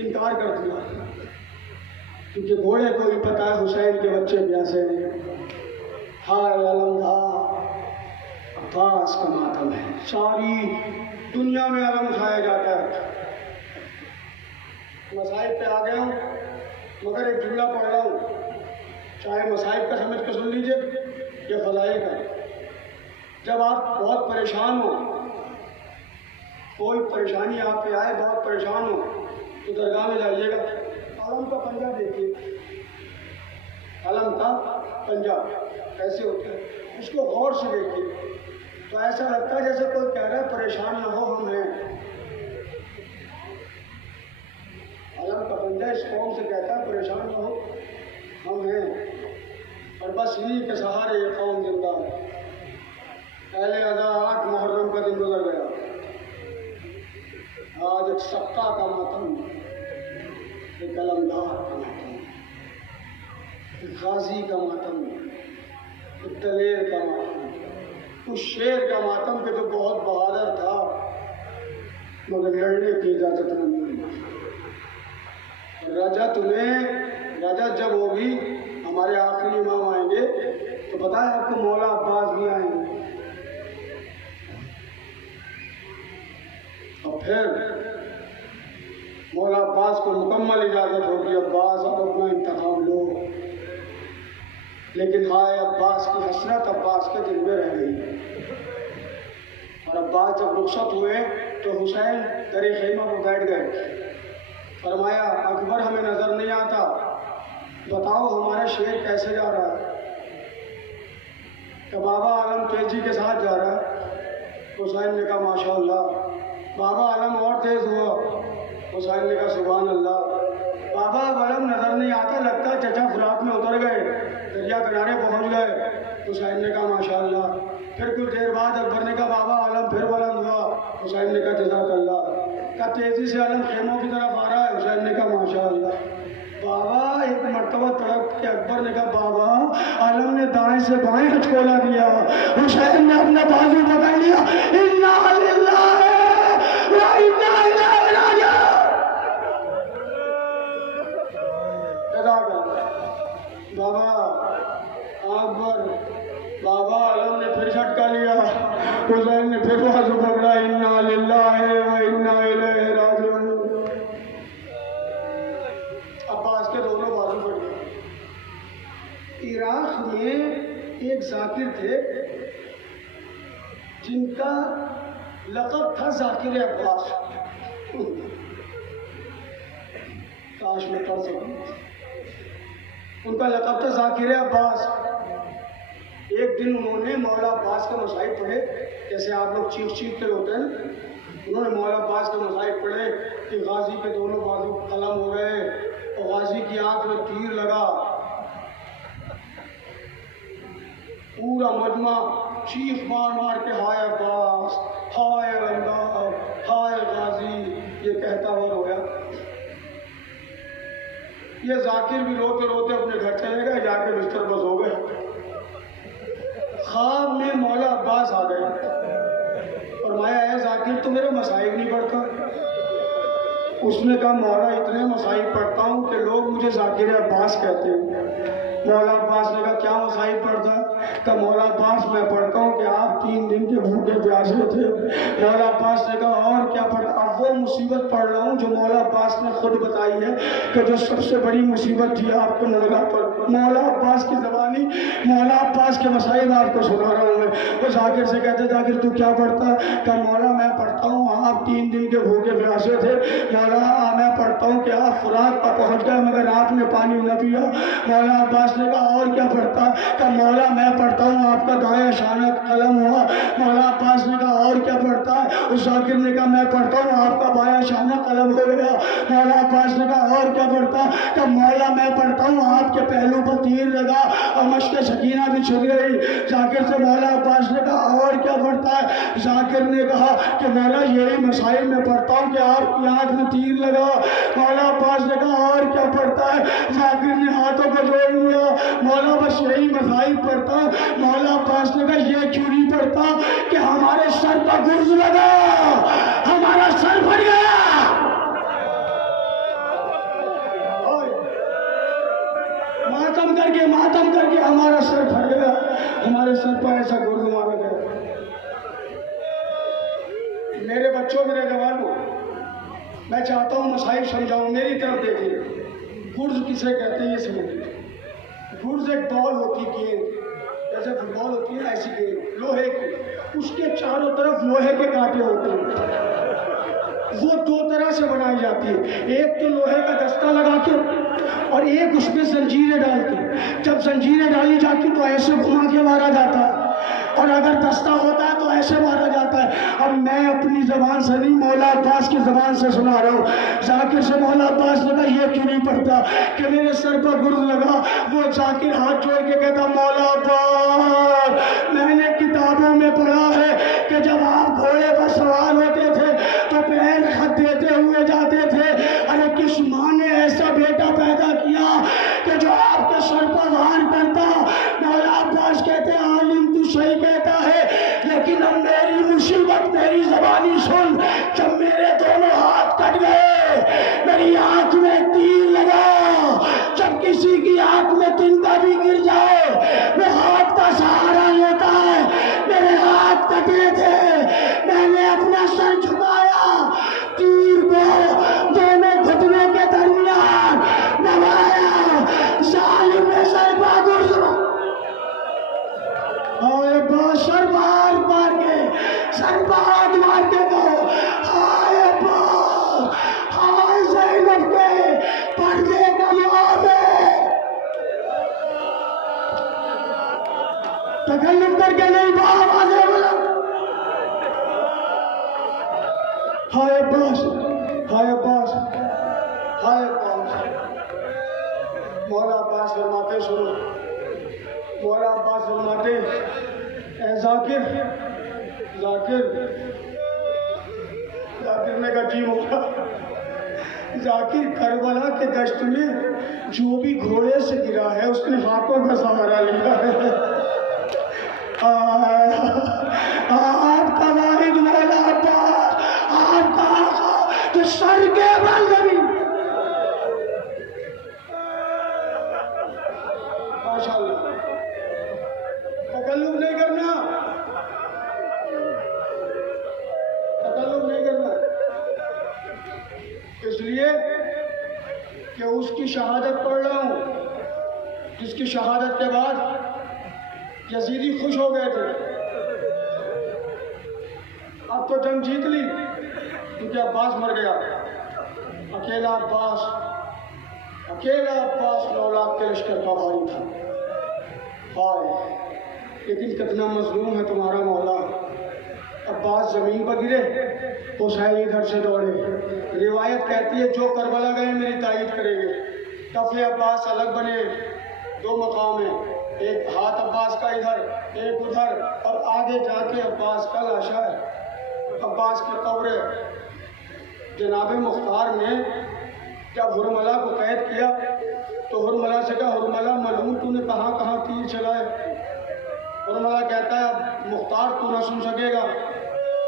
انکار کر دیا کیونکہ گھوڑے کو بھی پتا ہے حسین کے بچے پیاسے ہیں۔ ہائے علمدار، عباس کا ماتم ہے، ساری دنیا میں علم اٹھایا جاتا ہے۔ مصائب پہ آ گیا ہوں مگر ایک جملہ پڑھ رہا ہوں، چاہے مصائب کا سمجھ کے سن لیجئے یا فضائل کا۔ جب آپ بہت پریشان ہو، کوئی پریشانی آپ پہ آئے، بہت پریشان ہو تو درگاہ میں جائیے گا، علم کا پنجہ دیکھیے، علم کا پنجہ کیسے ہوتا ہے اس کو غور سے دیکھیے تو ایسا لگتا ہے جیسے کوئی کہہ رہا ہے پریشان نہ ہو ہم ہیں۔ علم کا پنجہ اس قوم سے کہتا ہے پریشان نہ ہو ہم ہیں، اور بس انہی کے سہارے یہ قوم زندہ ہے۔ اہل ادا 8 محرم کا دن گزر گیا، آج ایک سبقہ کا ماتم، ایک علمدار غازی کا ماتم، دلیر کا ماتم، اس شیر کا ماتم کہ جو بہت بہادر تھا مگر لڑنے کی اجازت نہیں ملی۔ رجت جب ہوگی ہمارے آخری امام آئیں گے تو پتہ ہے آپ کو مولا عباس بھی آئیں گے، اور پھر مولا عباس کو مکمل اجازت ہوگی، عباس اب اپنا انتقام لو، لیکن ہائے عباس کی حسرت عباس کے دل میں رہ گئی۔ اور عباس جب رخصت ہوئے تو حسین در خیمہ کو بیٹھ گئے، فرمایا اکبر ہمیں نظر نہیں آتا، بتاؤ ہمارا شیر کیسے جا رہا ہے؟ کہ بابا عالم تیزی کے ساتھ جا رہا ہے۔ حسین نے کہا ماشاءاللہ۔ بابا عالم اور تیز ہوا، حسین نے کہا سبحان اللہ۔ بابا علم نظر نہیں آتا، لگتا چچا فرات میں اتر گئے، دریا کنارے پہنچ گئے، حسین نے کہا ماشاءاللہ۔ پھر کچھ دیر بعد اکبر نے کہا بابا عالم پھر بلند ہوا، حسین نے کہا جزاک اللہ۔ کہا تیزی سے عالم خیموں کی طرف آ رہا ہے، حسین نے کہا ماشاءاللہ۔ بابا ایک مرتبہ تڑپ کے اکبر نے کہا بابا عالم نے دائیں سے بائیں ہچکولا دیا، حسین نے اپنا بازو پکڑ لیا، انا للہ و انا الیہ راجعون۔ جزاک اللہ۔ بابا اکبر، بابا عالم نے پھر جھٹکا لیا، حسین نے پھر بازو پکڑا، انا للہ و انا الیہ راجعون۔ عباس کے دونوں بازو پڑ گئے۔ عراق میں ایک ذاکر تھے جن کا لقب تھا ذاکر عباس، کاش میں پڑھ سکوں، ان کا لقب تھا ذاکر عباس۔ ایک دن انہوں نے مولا عباس کا مصائب پڑھے، جیسے آپ لوگ چیخ چیخ کے روتے ہیں، انہوں نے مولا عباس کا مصائب پڑھے کہ غازی کے دونوں بازو قلم ہو گئے اور غازی کی آنکھ میں تیر لگا، پورا مجمع چیخ مار مار کے ہائے عباس، ہائے اللہ، ہائے غازی یہ کہتا ہوا رویا۔ یہ ذاکر بھی روتے روتے اپنے گھر چلے گئے، جا کے بستر بس ہو گئے۔ خواب میں مولا عباس آ گئے، فرمایا اے ذاکر تو میرے مصائب نہیں پڑھتا؟ اس نے کہا مولا اتنے مصائب پڑھتا ہوں کہ لوگ مجھے ذاکر عباس کہتے ہیں۔ مولا عباس نے کہا کیا مصائب پڑھتا؟ کہ مولا عباس میں پڑھتا ہوں کہ آپ 3 دن کے بھوکے پیاسے تھے۔ مولا عباس نے کہا اور کیا پڑھتا؟ اب وہ مصیبت پڑھ رہا ہوں جو مولا عباس نے خود بتائی ہے کہ جو سب سے بڑی مصیبت تھی آپ کے مولا پر۔ مولا عباس کی زبانی مولا عباس کے مصائب آپ کو سنا رہا ہوں میں۔ وہ ذاکر سے کہتے ذاکر تو کیا پڑھتا؟ کہ مولا میں پڑھتا ہوں آپ 3 دن کے بھوکے پیاسے تھے، مولا میں پڑھتا ہوں کہ آپ فرات پر پہنچ گئے مگر آپ نے پانی نہ پیا۔ مولا عباس نے کہا اور کیا پڑھتا؟ کہ مولا میں پڑھتا ہوں آپ کا دائیں شانہ قلم ہوا۔ مولا عباس نے کہا اور کیا پڑھتا ہے؟ اس ذاکر نے کہا میں پڑھتا ہوں آپ کا بایاں شانہ قلم ہو گیا۔ مولا عباس نے کہا اور کیا پڑھتا؟ کہ مولا میں پڑھتا ہوں آپ کے پہلو پر تیر لگا اور مشق سکینہ بھی چھڑ گئی۔ ذاکر سے مولا عباس نے کہا اور کیا پڑھتا ہے؟ ذاکر نے کہا کہ مولا یہی مسائل میں پڑھتا ہوں کہ آپ کی آنکھ میں تیر لگا۔ مولا عباس نے کہا اور کیا پڑھتا ہے؟ ذاکر نے ہاتھوں کو جوڑ لیا، مولا بس یہی مسائل پڑھتا۔ مولا عباس نے کہا یہ کیوں نہیں پڑھتا کہ ہمارے سر پر گرز لگا، ہمارا سر پھٹ گیا۔ ماتم کر کے ہمارا سر پھٹ گیا، ہمارے سر پر ایسا گرز مارا گیا۔ میرے بچوں میرے جوانوں، میں چاہتا ہوں مسائل سمجھاؤں، میری طرف دیکھیے۔ گرز کسے کہتے ہیں یہ سمجھیے۔ گرز ایک بال ہوتی گیند، جیسے فٹ بال ہوتی ہے ایسی گیند لوہے کی، اس کے چاروں طرف لوہے کے کانٹے ہوتے ہیں۔ وہ 2 طرح سے بنائی جاتی ہے، ایک تو لوہے کا دستہ لگا کے اور ایک اس میں زنجیریں ڈال کے۔ جب زنجیریں ڈالی جاتی تو ایسے گھما کے مارا جاتا ہے، اور اگر دستہ ہوتا ہے تو ایسے مارا جاتا ہے۔ اب میں اپنی زبان سے نہیں، مولا عباس کی زبان سے سنا رہا ہوں۔ ذاکر سے مولا عباس نے کہا یہ کیوں نہیں پڑھتا کہ میرے سر پر گرز لگا؟ وہ ذاکر ہاتھ جوڑ کے کہتا مولا عباس میں نے کتابوں میں پڑھا ہے کہ جب آپ گھوڑے پر سوار ہوتے تھے تو پیر خط دیتے ہوئے جاتے تھے۔ ارے کس ماں نے ایسا بیٹا پیدا کیا کہ جو آپ کے سر پر کسی کی آنکھ میں تنکا بھی گر جائے وہ ہاتھ کا سہارا لیتا ہے. میرے ہاتھ کٹے تھے, میں نے اپنا سر جھکایا, تیر کو دونوں گھٹنے کے درمیان دبایا, ظالم نے سر بہادر ہائے عباس, سر مار کے, سر مار کے کہو ہائے عباس, ہائے زینب کے پردے کا لباس ہے. تکلف کر کے نہیں آواز ہے بولا ہائے عباس, ہائے عباس, ہائے عباس. مولا عباس فرماتے, سنو, مولا عباس فرماتے, اے ذاکر, ذاکر نے کہا جی مولا. ذاکر کربلا کے دشت میں جو بھی گھوڑے سے گرا ہے اس نے ہاتھوں کا سہارا لیا ہے. آپ کا واحد مولا عباس, آپ کا آقا جو سر کے بل زمین. ماشاءاللہ, تکلف نہیں کرنا, تکلف نہیں کرنا, اس لیے کہ اس کی شہادت پڑھ رہا ہوں جس کی شہادت کے بعد یزیدی خوش ہو گئے تھے. اب تو جنگ جیت لی کیونکہ عباس مر گیا. اکیلا عباس 9 لاکھ کے لشکر کا بھاری تھا. ہائے, لیکن کتنا مظلوم ہے تمہارا مولا. عباس زمین پر گرے, حسین ادھر سے دوڑے. روایت کہتی ہے جو کربلا گئے میری تائید کریں گے. کفے عباس الگ بنے, 2 مقام ہیں, ایک ہاتھ عباس کا ادھر, ایک ادھر, اور آگے جا کے عباس کا لاشا ہے. عباس کی قبر ہے. جناب مختار نے جب حرملہ کو قید کیا تو حرملہ سے کہا, حرملہ ملعون تو نے کہاں تیر چلائے. حرملہ کہتا ہے مختار تو نہ سن سکے گا,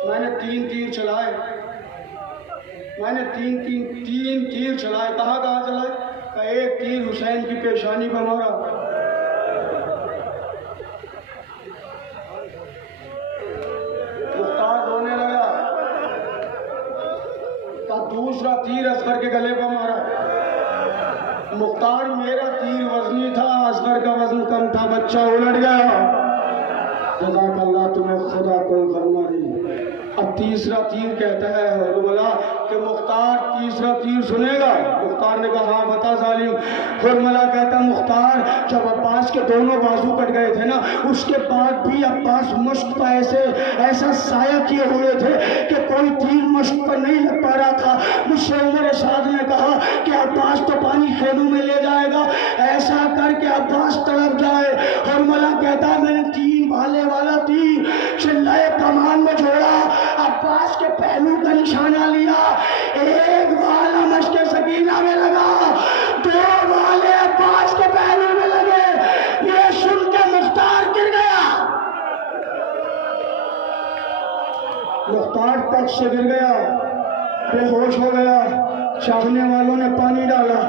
میں نے 3 تیر چلائے, میں نے تین تیر چلائے. کہاں چلائے؟ کہ ایک تیر حسین کی پیشانی پر مارا. مختار رونے لگا, کہ دوسرا تیر اصغر کے گلے پر مارا. مختار, میرا تیر وزنی تھا, اصغر کا وزن کم تھا, بچہ الٹ گیا. جزاک اللہ, تمہیں خدا کوئی غم نہ دی. اب تیسرا تیر کہتا ہے حرملہ کہ مختار تیسرا تیر سنے گا. مختار نے کہا ہاں بتا ظالم. حرملہ کہتا مختار, جب عباس کے دونوں بازو کٹ گئے تھے نا, اس کے بعد بھی عباس مشق پر ایسا سایہ کیے ہوئے تھے کہ کوئی تیر مشق پر نہیں لگ پا رہا تھا. مجھ سے عمر ارشاد نے کہا کہ عباس تو پانی خیموں میں لے جائے گا, ایسا کر کے عباس تڑپ جائے. حرملہ کہتا میں نے 3 بھالے والا تیر چلائے کمان میں جوڑا, عباس کے پہلو کا نشانہ لیا, ایک بھالا مشق سکینہ میں لگا, 2 بھالے عباس کے پہلو میں لگے. یہ سن کے مختار گر گیا. مختار پگ سے گر گیا, بے ہوش ہو گیا. چاہنے والوں نے پانی ڈالا,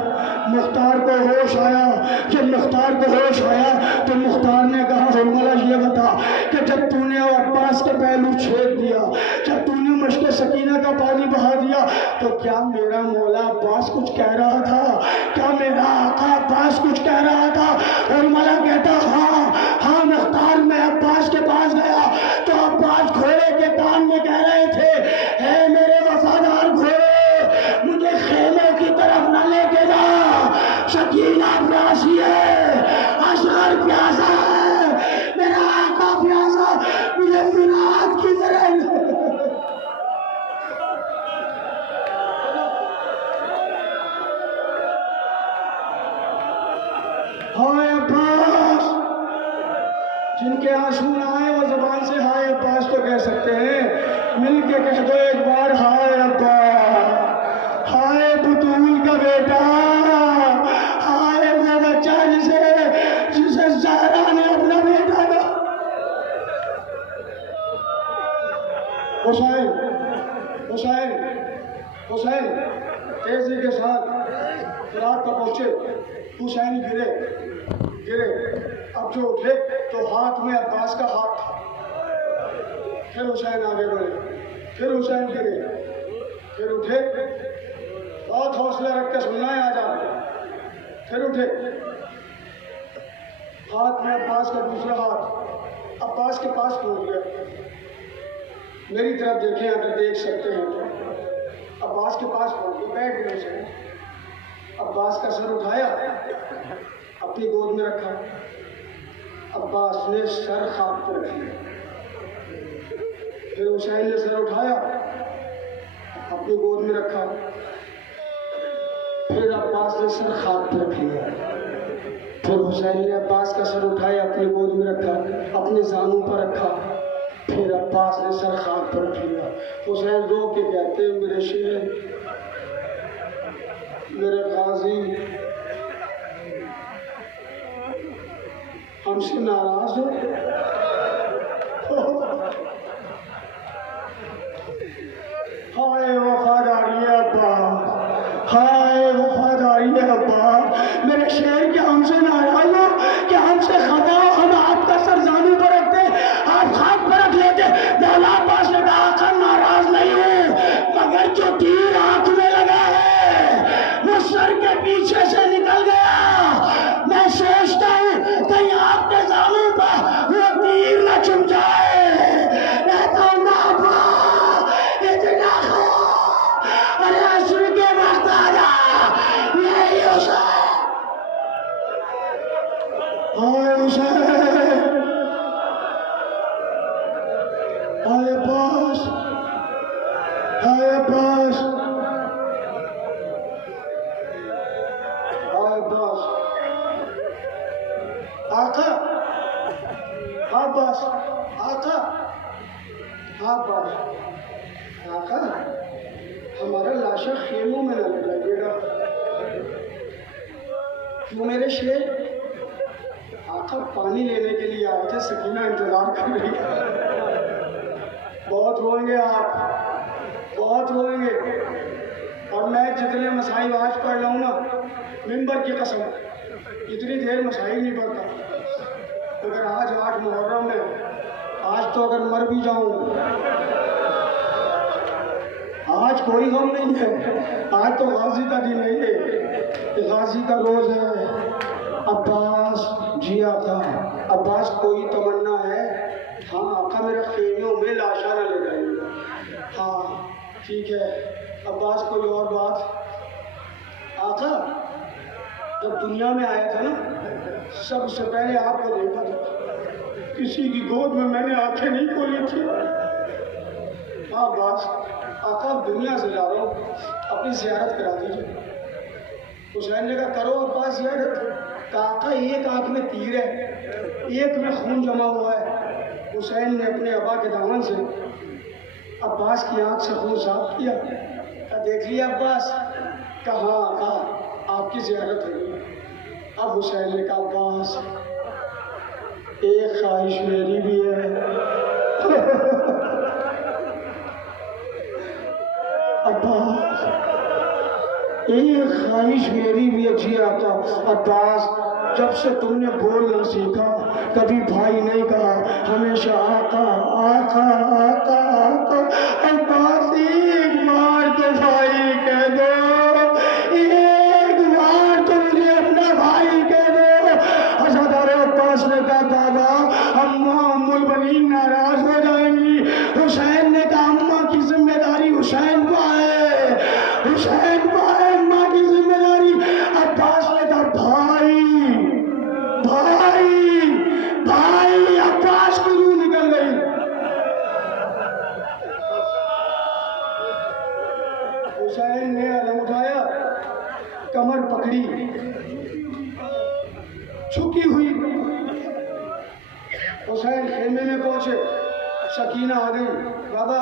مختار کو ہوش آیا. جب مختار کو ہوش آیا تو مختار نے کہا حرملہ یہ بتا کہ جب تو نے عباس کے پہلو چھید دیا, جب تو نے مشق سکینہ کا پانی بہا دیا, تو کیا میرا مولا عباس کچھ کہہ رہا تھا؟ کیا میرا آقا عباس کچھ کہہ رہا تھا؟ حرملہ کہتا ہاں مختار, میں عباس کے پاس گیا تو عباس گھوڑے کے کان میں کہہ رہے تھے, اے میرے وفادار گھوڑے, مجھے خیمے کی طرف نہ لے کے جا, سکینہ پیاسی ہے, اصغر پیاسا ہے, میرا آقا پیاسا, مجھے فرات کی طرح. ہائے عباس, جن کے آنسو نہ آئے وہ زبان سے ہائے عباس تو کہہ سکتے ہیں. مل کے کہہ دو ایک بار ہائے عباس, ہائے بطول کا بیٹا, ہائے وہ بچہ جسے زہرا نے اپنا بیٹا تھا. حسین تیزی کے ساتھ رات کو پہنچے. حسین گرے اب جو اٹھے تو ہاتھ میں عباس کا ہاتھ تھا. پھر حسین آگے بڑھے, پھر حسین گرے, پھر اٹھے, بہت حوصلہ رکھ کے سننا ہے آج آپ, پھر اٹھے, ہاتھ میں عباس کا دوسرا ہاتھ عباس کے پاس پہنچ گیا. میری طرف دیکھیں اگر دیکھ سکتے ہیں تو عباس کے پاس پہنچ گیا, بیٹھ گئے حسین. عباس کا سر اٹھایا, اپنی گود میں رکھا. عباس نے سر خاک پر رکھ لیا. پھر حسین نے سر اٹھایا, اپنی گود میں رکھا. پھر عباس نے سر خاک پر رکھ لیا. پھر حسین نے عباس کا سر اٹھایا, اپنی گود میں رکھا, اپنے زانوں پر رکھا. پھر عباس نے سر خاک پر رکھ لیا. حسین رو کے کہتے ہیں میرے شیر, میرے غازی, ہم سے ناراض ہو. ہائے وفاداری ابا, ہائے وفاداری ابا, میرے شیر کہ ہم سے ناراض ہو, کہ ہم سے خطا ہو, ہم آپ کا سر زانوں پر رکھتے, آپ خاک پر رکھ لیتے. مولا عباس نے کہا آقا ناراض نہیں ہوں, مگر جو تیر آنکھ میں لگا ہے وہ سر کے پیچھے سے نکل گیا. میں سوچتا ہوں کہیں آپ کے زانوں پر وہ تیر نہ چم جائے. کہتا ہوں نا ابا اتنا خیال, ارے عصر کے وقت آ جا. یہی حسین, ہائے حسین, ہائے عباس, ہائے عباس, ہائے عباس. آقا, عباس, آقا, عباس, آقا ہمارا لاشا خیموں میں نہ لگائیے گا. کیوں میرے شیر؟ آقا پانی لینے کے لیے آئے تھے, سکینہ انتظار کر رہی ہے. بہت روئیں گے آپ, بہت روئیں گے. اور میں جتنے مسائل آج پڑھ رہا ہوں نا, ممبر کی قسم اتنی دیر مسائل نہیں پڑھتا. اگر آج 8 محرم ہے, آج تو اگر مر بھی جاؤں, آج کوئی غم نہیں ہے. آج تو غازی کا دن ہے, یہ غازی کا روز ہے. عباس, جی آقا, عباس کوئی تمنا ہے؟ ہاں آقا میرے خیموں میں لاشا نہ لے جائیں گے. ہاں ٹھیک ہے. عباس کوئی اور بات؟ آقا جب دنیا میں آیا تھا نا, سب سے پہلے آپ کو دیکھا تھا, کسی کی گود میں میں نے آنکھیں نہیں کھولی تھی. ہاں عباس, آقا دنیا سے جا رہا ہوں, اپنی زیارت کرا دیجیے. حسین نے کہا کرو عباس زیارت. کہا آقا ایک آنکھ میں تیر ہے, ایک میں خون جمع ہوا ہے. حسین نے اپنے ابا کے دامن سے عباس کی آنکھ سے خون صاف کیا. کہا دیکھ لیا عباس؟ کہا آقا آپ کی زیارت ہے. اب حسین نے کہا عباس ایک خواہش میری بھی ہے. عباس ایک خواہش میری بھی ہے. جی آقا. عباس جب سے تم نے بولنا سیکھا کبھی بھائی نہیں کہا, ہمیشہ آقا آقا آقا آقا. عباس ایک بار تو بھائی کہہ دو, ایک بار تو مجھے اپنا بھائی کہہ دو. حضرت عباس نے کہا بابا اماں ام البنین ناراض ہو جائیں گی. حسین نے کہا اماں کی ذمہ داری حسین کو ہے, حسین کو ہے اماں کی ذمہ داری. عباس نے کہا بھائی بھائی بھائی. عباس کو یوں نکل گئی. حسین نے علم اٹھایا, کمر پکڑی, چھکی ہوئی. حسین خیمے میں پہنچے, سکینہ آ گئی. بابا,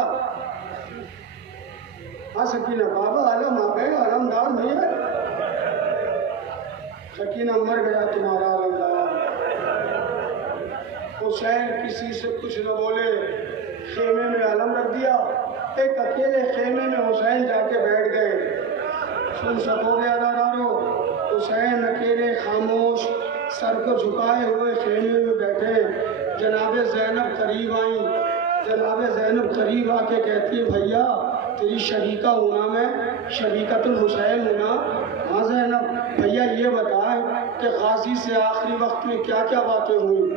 ہاں سکینہ, بابا علم آ گئے, علمدار نہیں ہے. سکینہ مر گیا تمہارا علمدار. حسین کسی سے کچھ نہ بولے, خیمے میں علم رکھ دیا. ایک اکیلے خیمے میں حسین جا کے بیٹھ گئے. سن سکو گے ادارارو, حسین اکیلے خاموش سر کو جھکائے ہوئے خیمے میں بیٹھے. جناب زینب قریب آئیں. جناب زینب قریب آ کے کہتی ہے بھیا تیری شریکہ ہونا میں شریکت الحسین ہونا. ہاں زینب بھیا یہ بتائیں کہ غازی سے آخری وقت میں کیا کیا باتیں ہوئی؟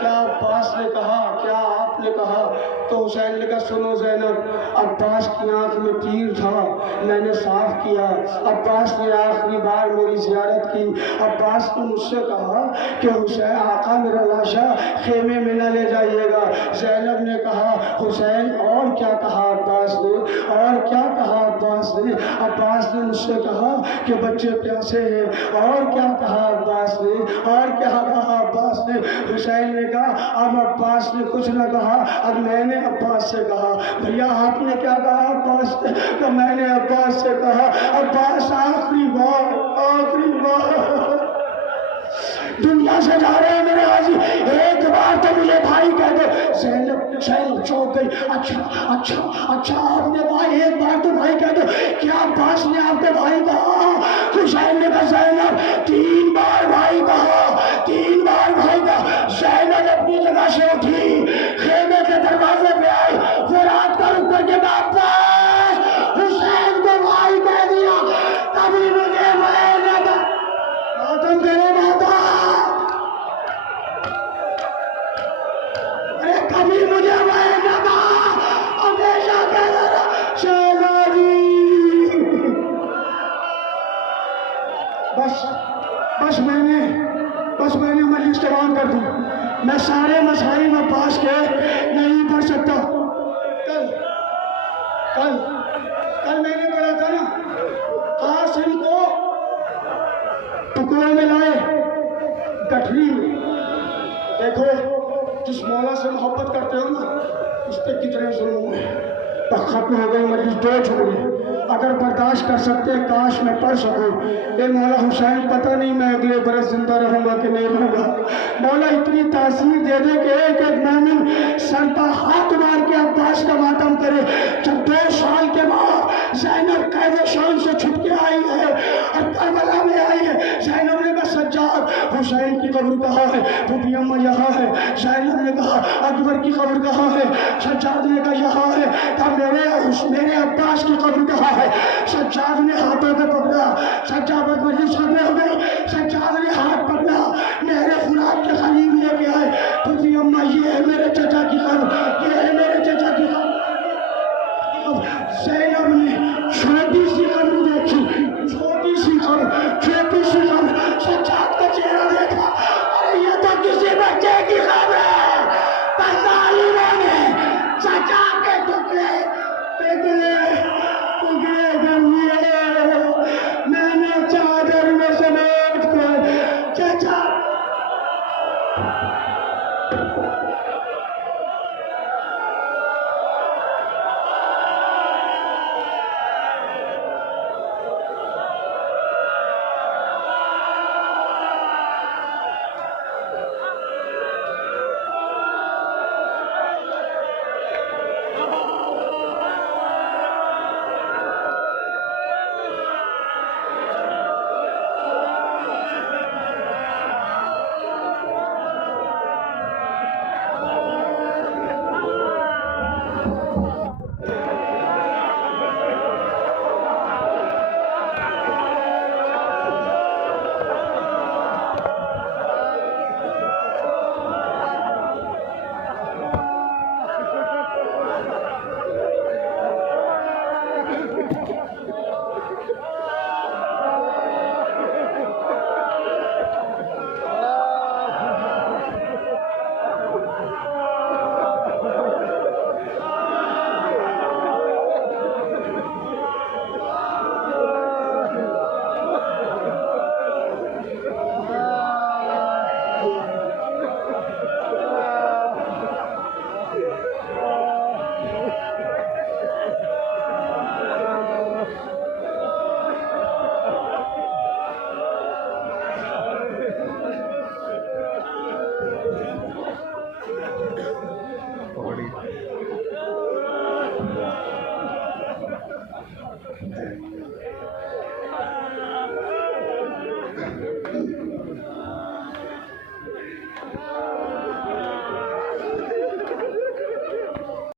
کیا عباس نے کہا؟ کیا آپ نے کہا؟ تو حسین نے کہا سنو زینب، عباس کی آنکھ میں تیر تھا، میں نے صاف کیا. عباس نے آخری بار میری زیارت کی. عباس نے مجھ سے کہا کہ حسین آقا میرا لاشا خیمے میں نہ لے جائیے گا. زینب نے کہا حسین اور کیا کہا عباس نے؟ اور کیا کہا عباس نے؟ عباس نے مجھ سے کہا کہ بچے پیاسے ہیں. اور کیا کہا عباس نے؟ اور کیا کہا عباس نے؟ حسین نے کہا اب عباس نے کچھ نہ کہا، اب میں نے عباس سے کہا. بھیا آپ نے کیا کہا عباس سے؟ کہ میں نے عباس سے کہا عباس آخری بار دنیا سے جا رہے ہیں میرے غازی، ایک بار تو مجھے بھائی کہہ دو. زینب چوک گئی. اچھا آپ نے بھائی ایک بار تو بھائی کہہ دو. کیا عباس نے آپ کو بھائی کہا؟ حسین نے کہا زینب 3 بار بھائی کہا، 3 بار بھائی کہا. زینب اپنی جگہ سے اٹھی، خیمے کے دروازے پہ آئی، وہ رات کا رک کر کے عباس حسین کو بھائی کہہ دیا. کبھی مجھے ماتم کرو ماتا، کبھی مجھے میں نہ کہا، ہمیشہ کہتا رہا شہزادی. بس میں نے مجلس تمام کر دی. میں سارے مسائل عباس کے نہیں پڑھ سکتا. کل میں نے پڑھا تھا نا، قاسم کو ٹکڑوں میں لائے گٹھری میں. دیکھو جس مولا سے محبت کرتے ہو نا اس پہ کتنے ظلم ہوئے. ختم ہو گئی مجلس، 2 چھوڑے. اگر برداشت کر سکتے کاش میں پڑھ سکوں. اے مولا حسین پتہ نہیں میں اگلے برس زندہ رہوں گا کہ نہیں رہوں گا. مولا اتنی تاثیر دے دے کہ ایک مومن سر پر ہاتھ مار کے عباس کا ماتم کرے. جب 2 سال کے بعد زینب قید شان سے چھٹ کے آئی ہے اور کربلا میں آئی ہے، زینب نے کہا سجاد حسین کی قبر کہاں ہے؟ بھوپی اماں یہاں ہے. زینب نے کہا اکبر کی قبر کہاں ہے؟ سجاد نے کہا یہاں ہے. کہا میرے عباس کی قبر کہاں ہے؟ سجاد نے ہاتھوں پہ پکڑا. سجاد مجلس ختم ہو گئی. سجاد نے ہاتھ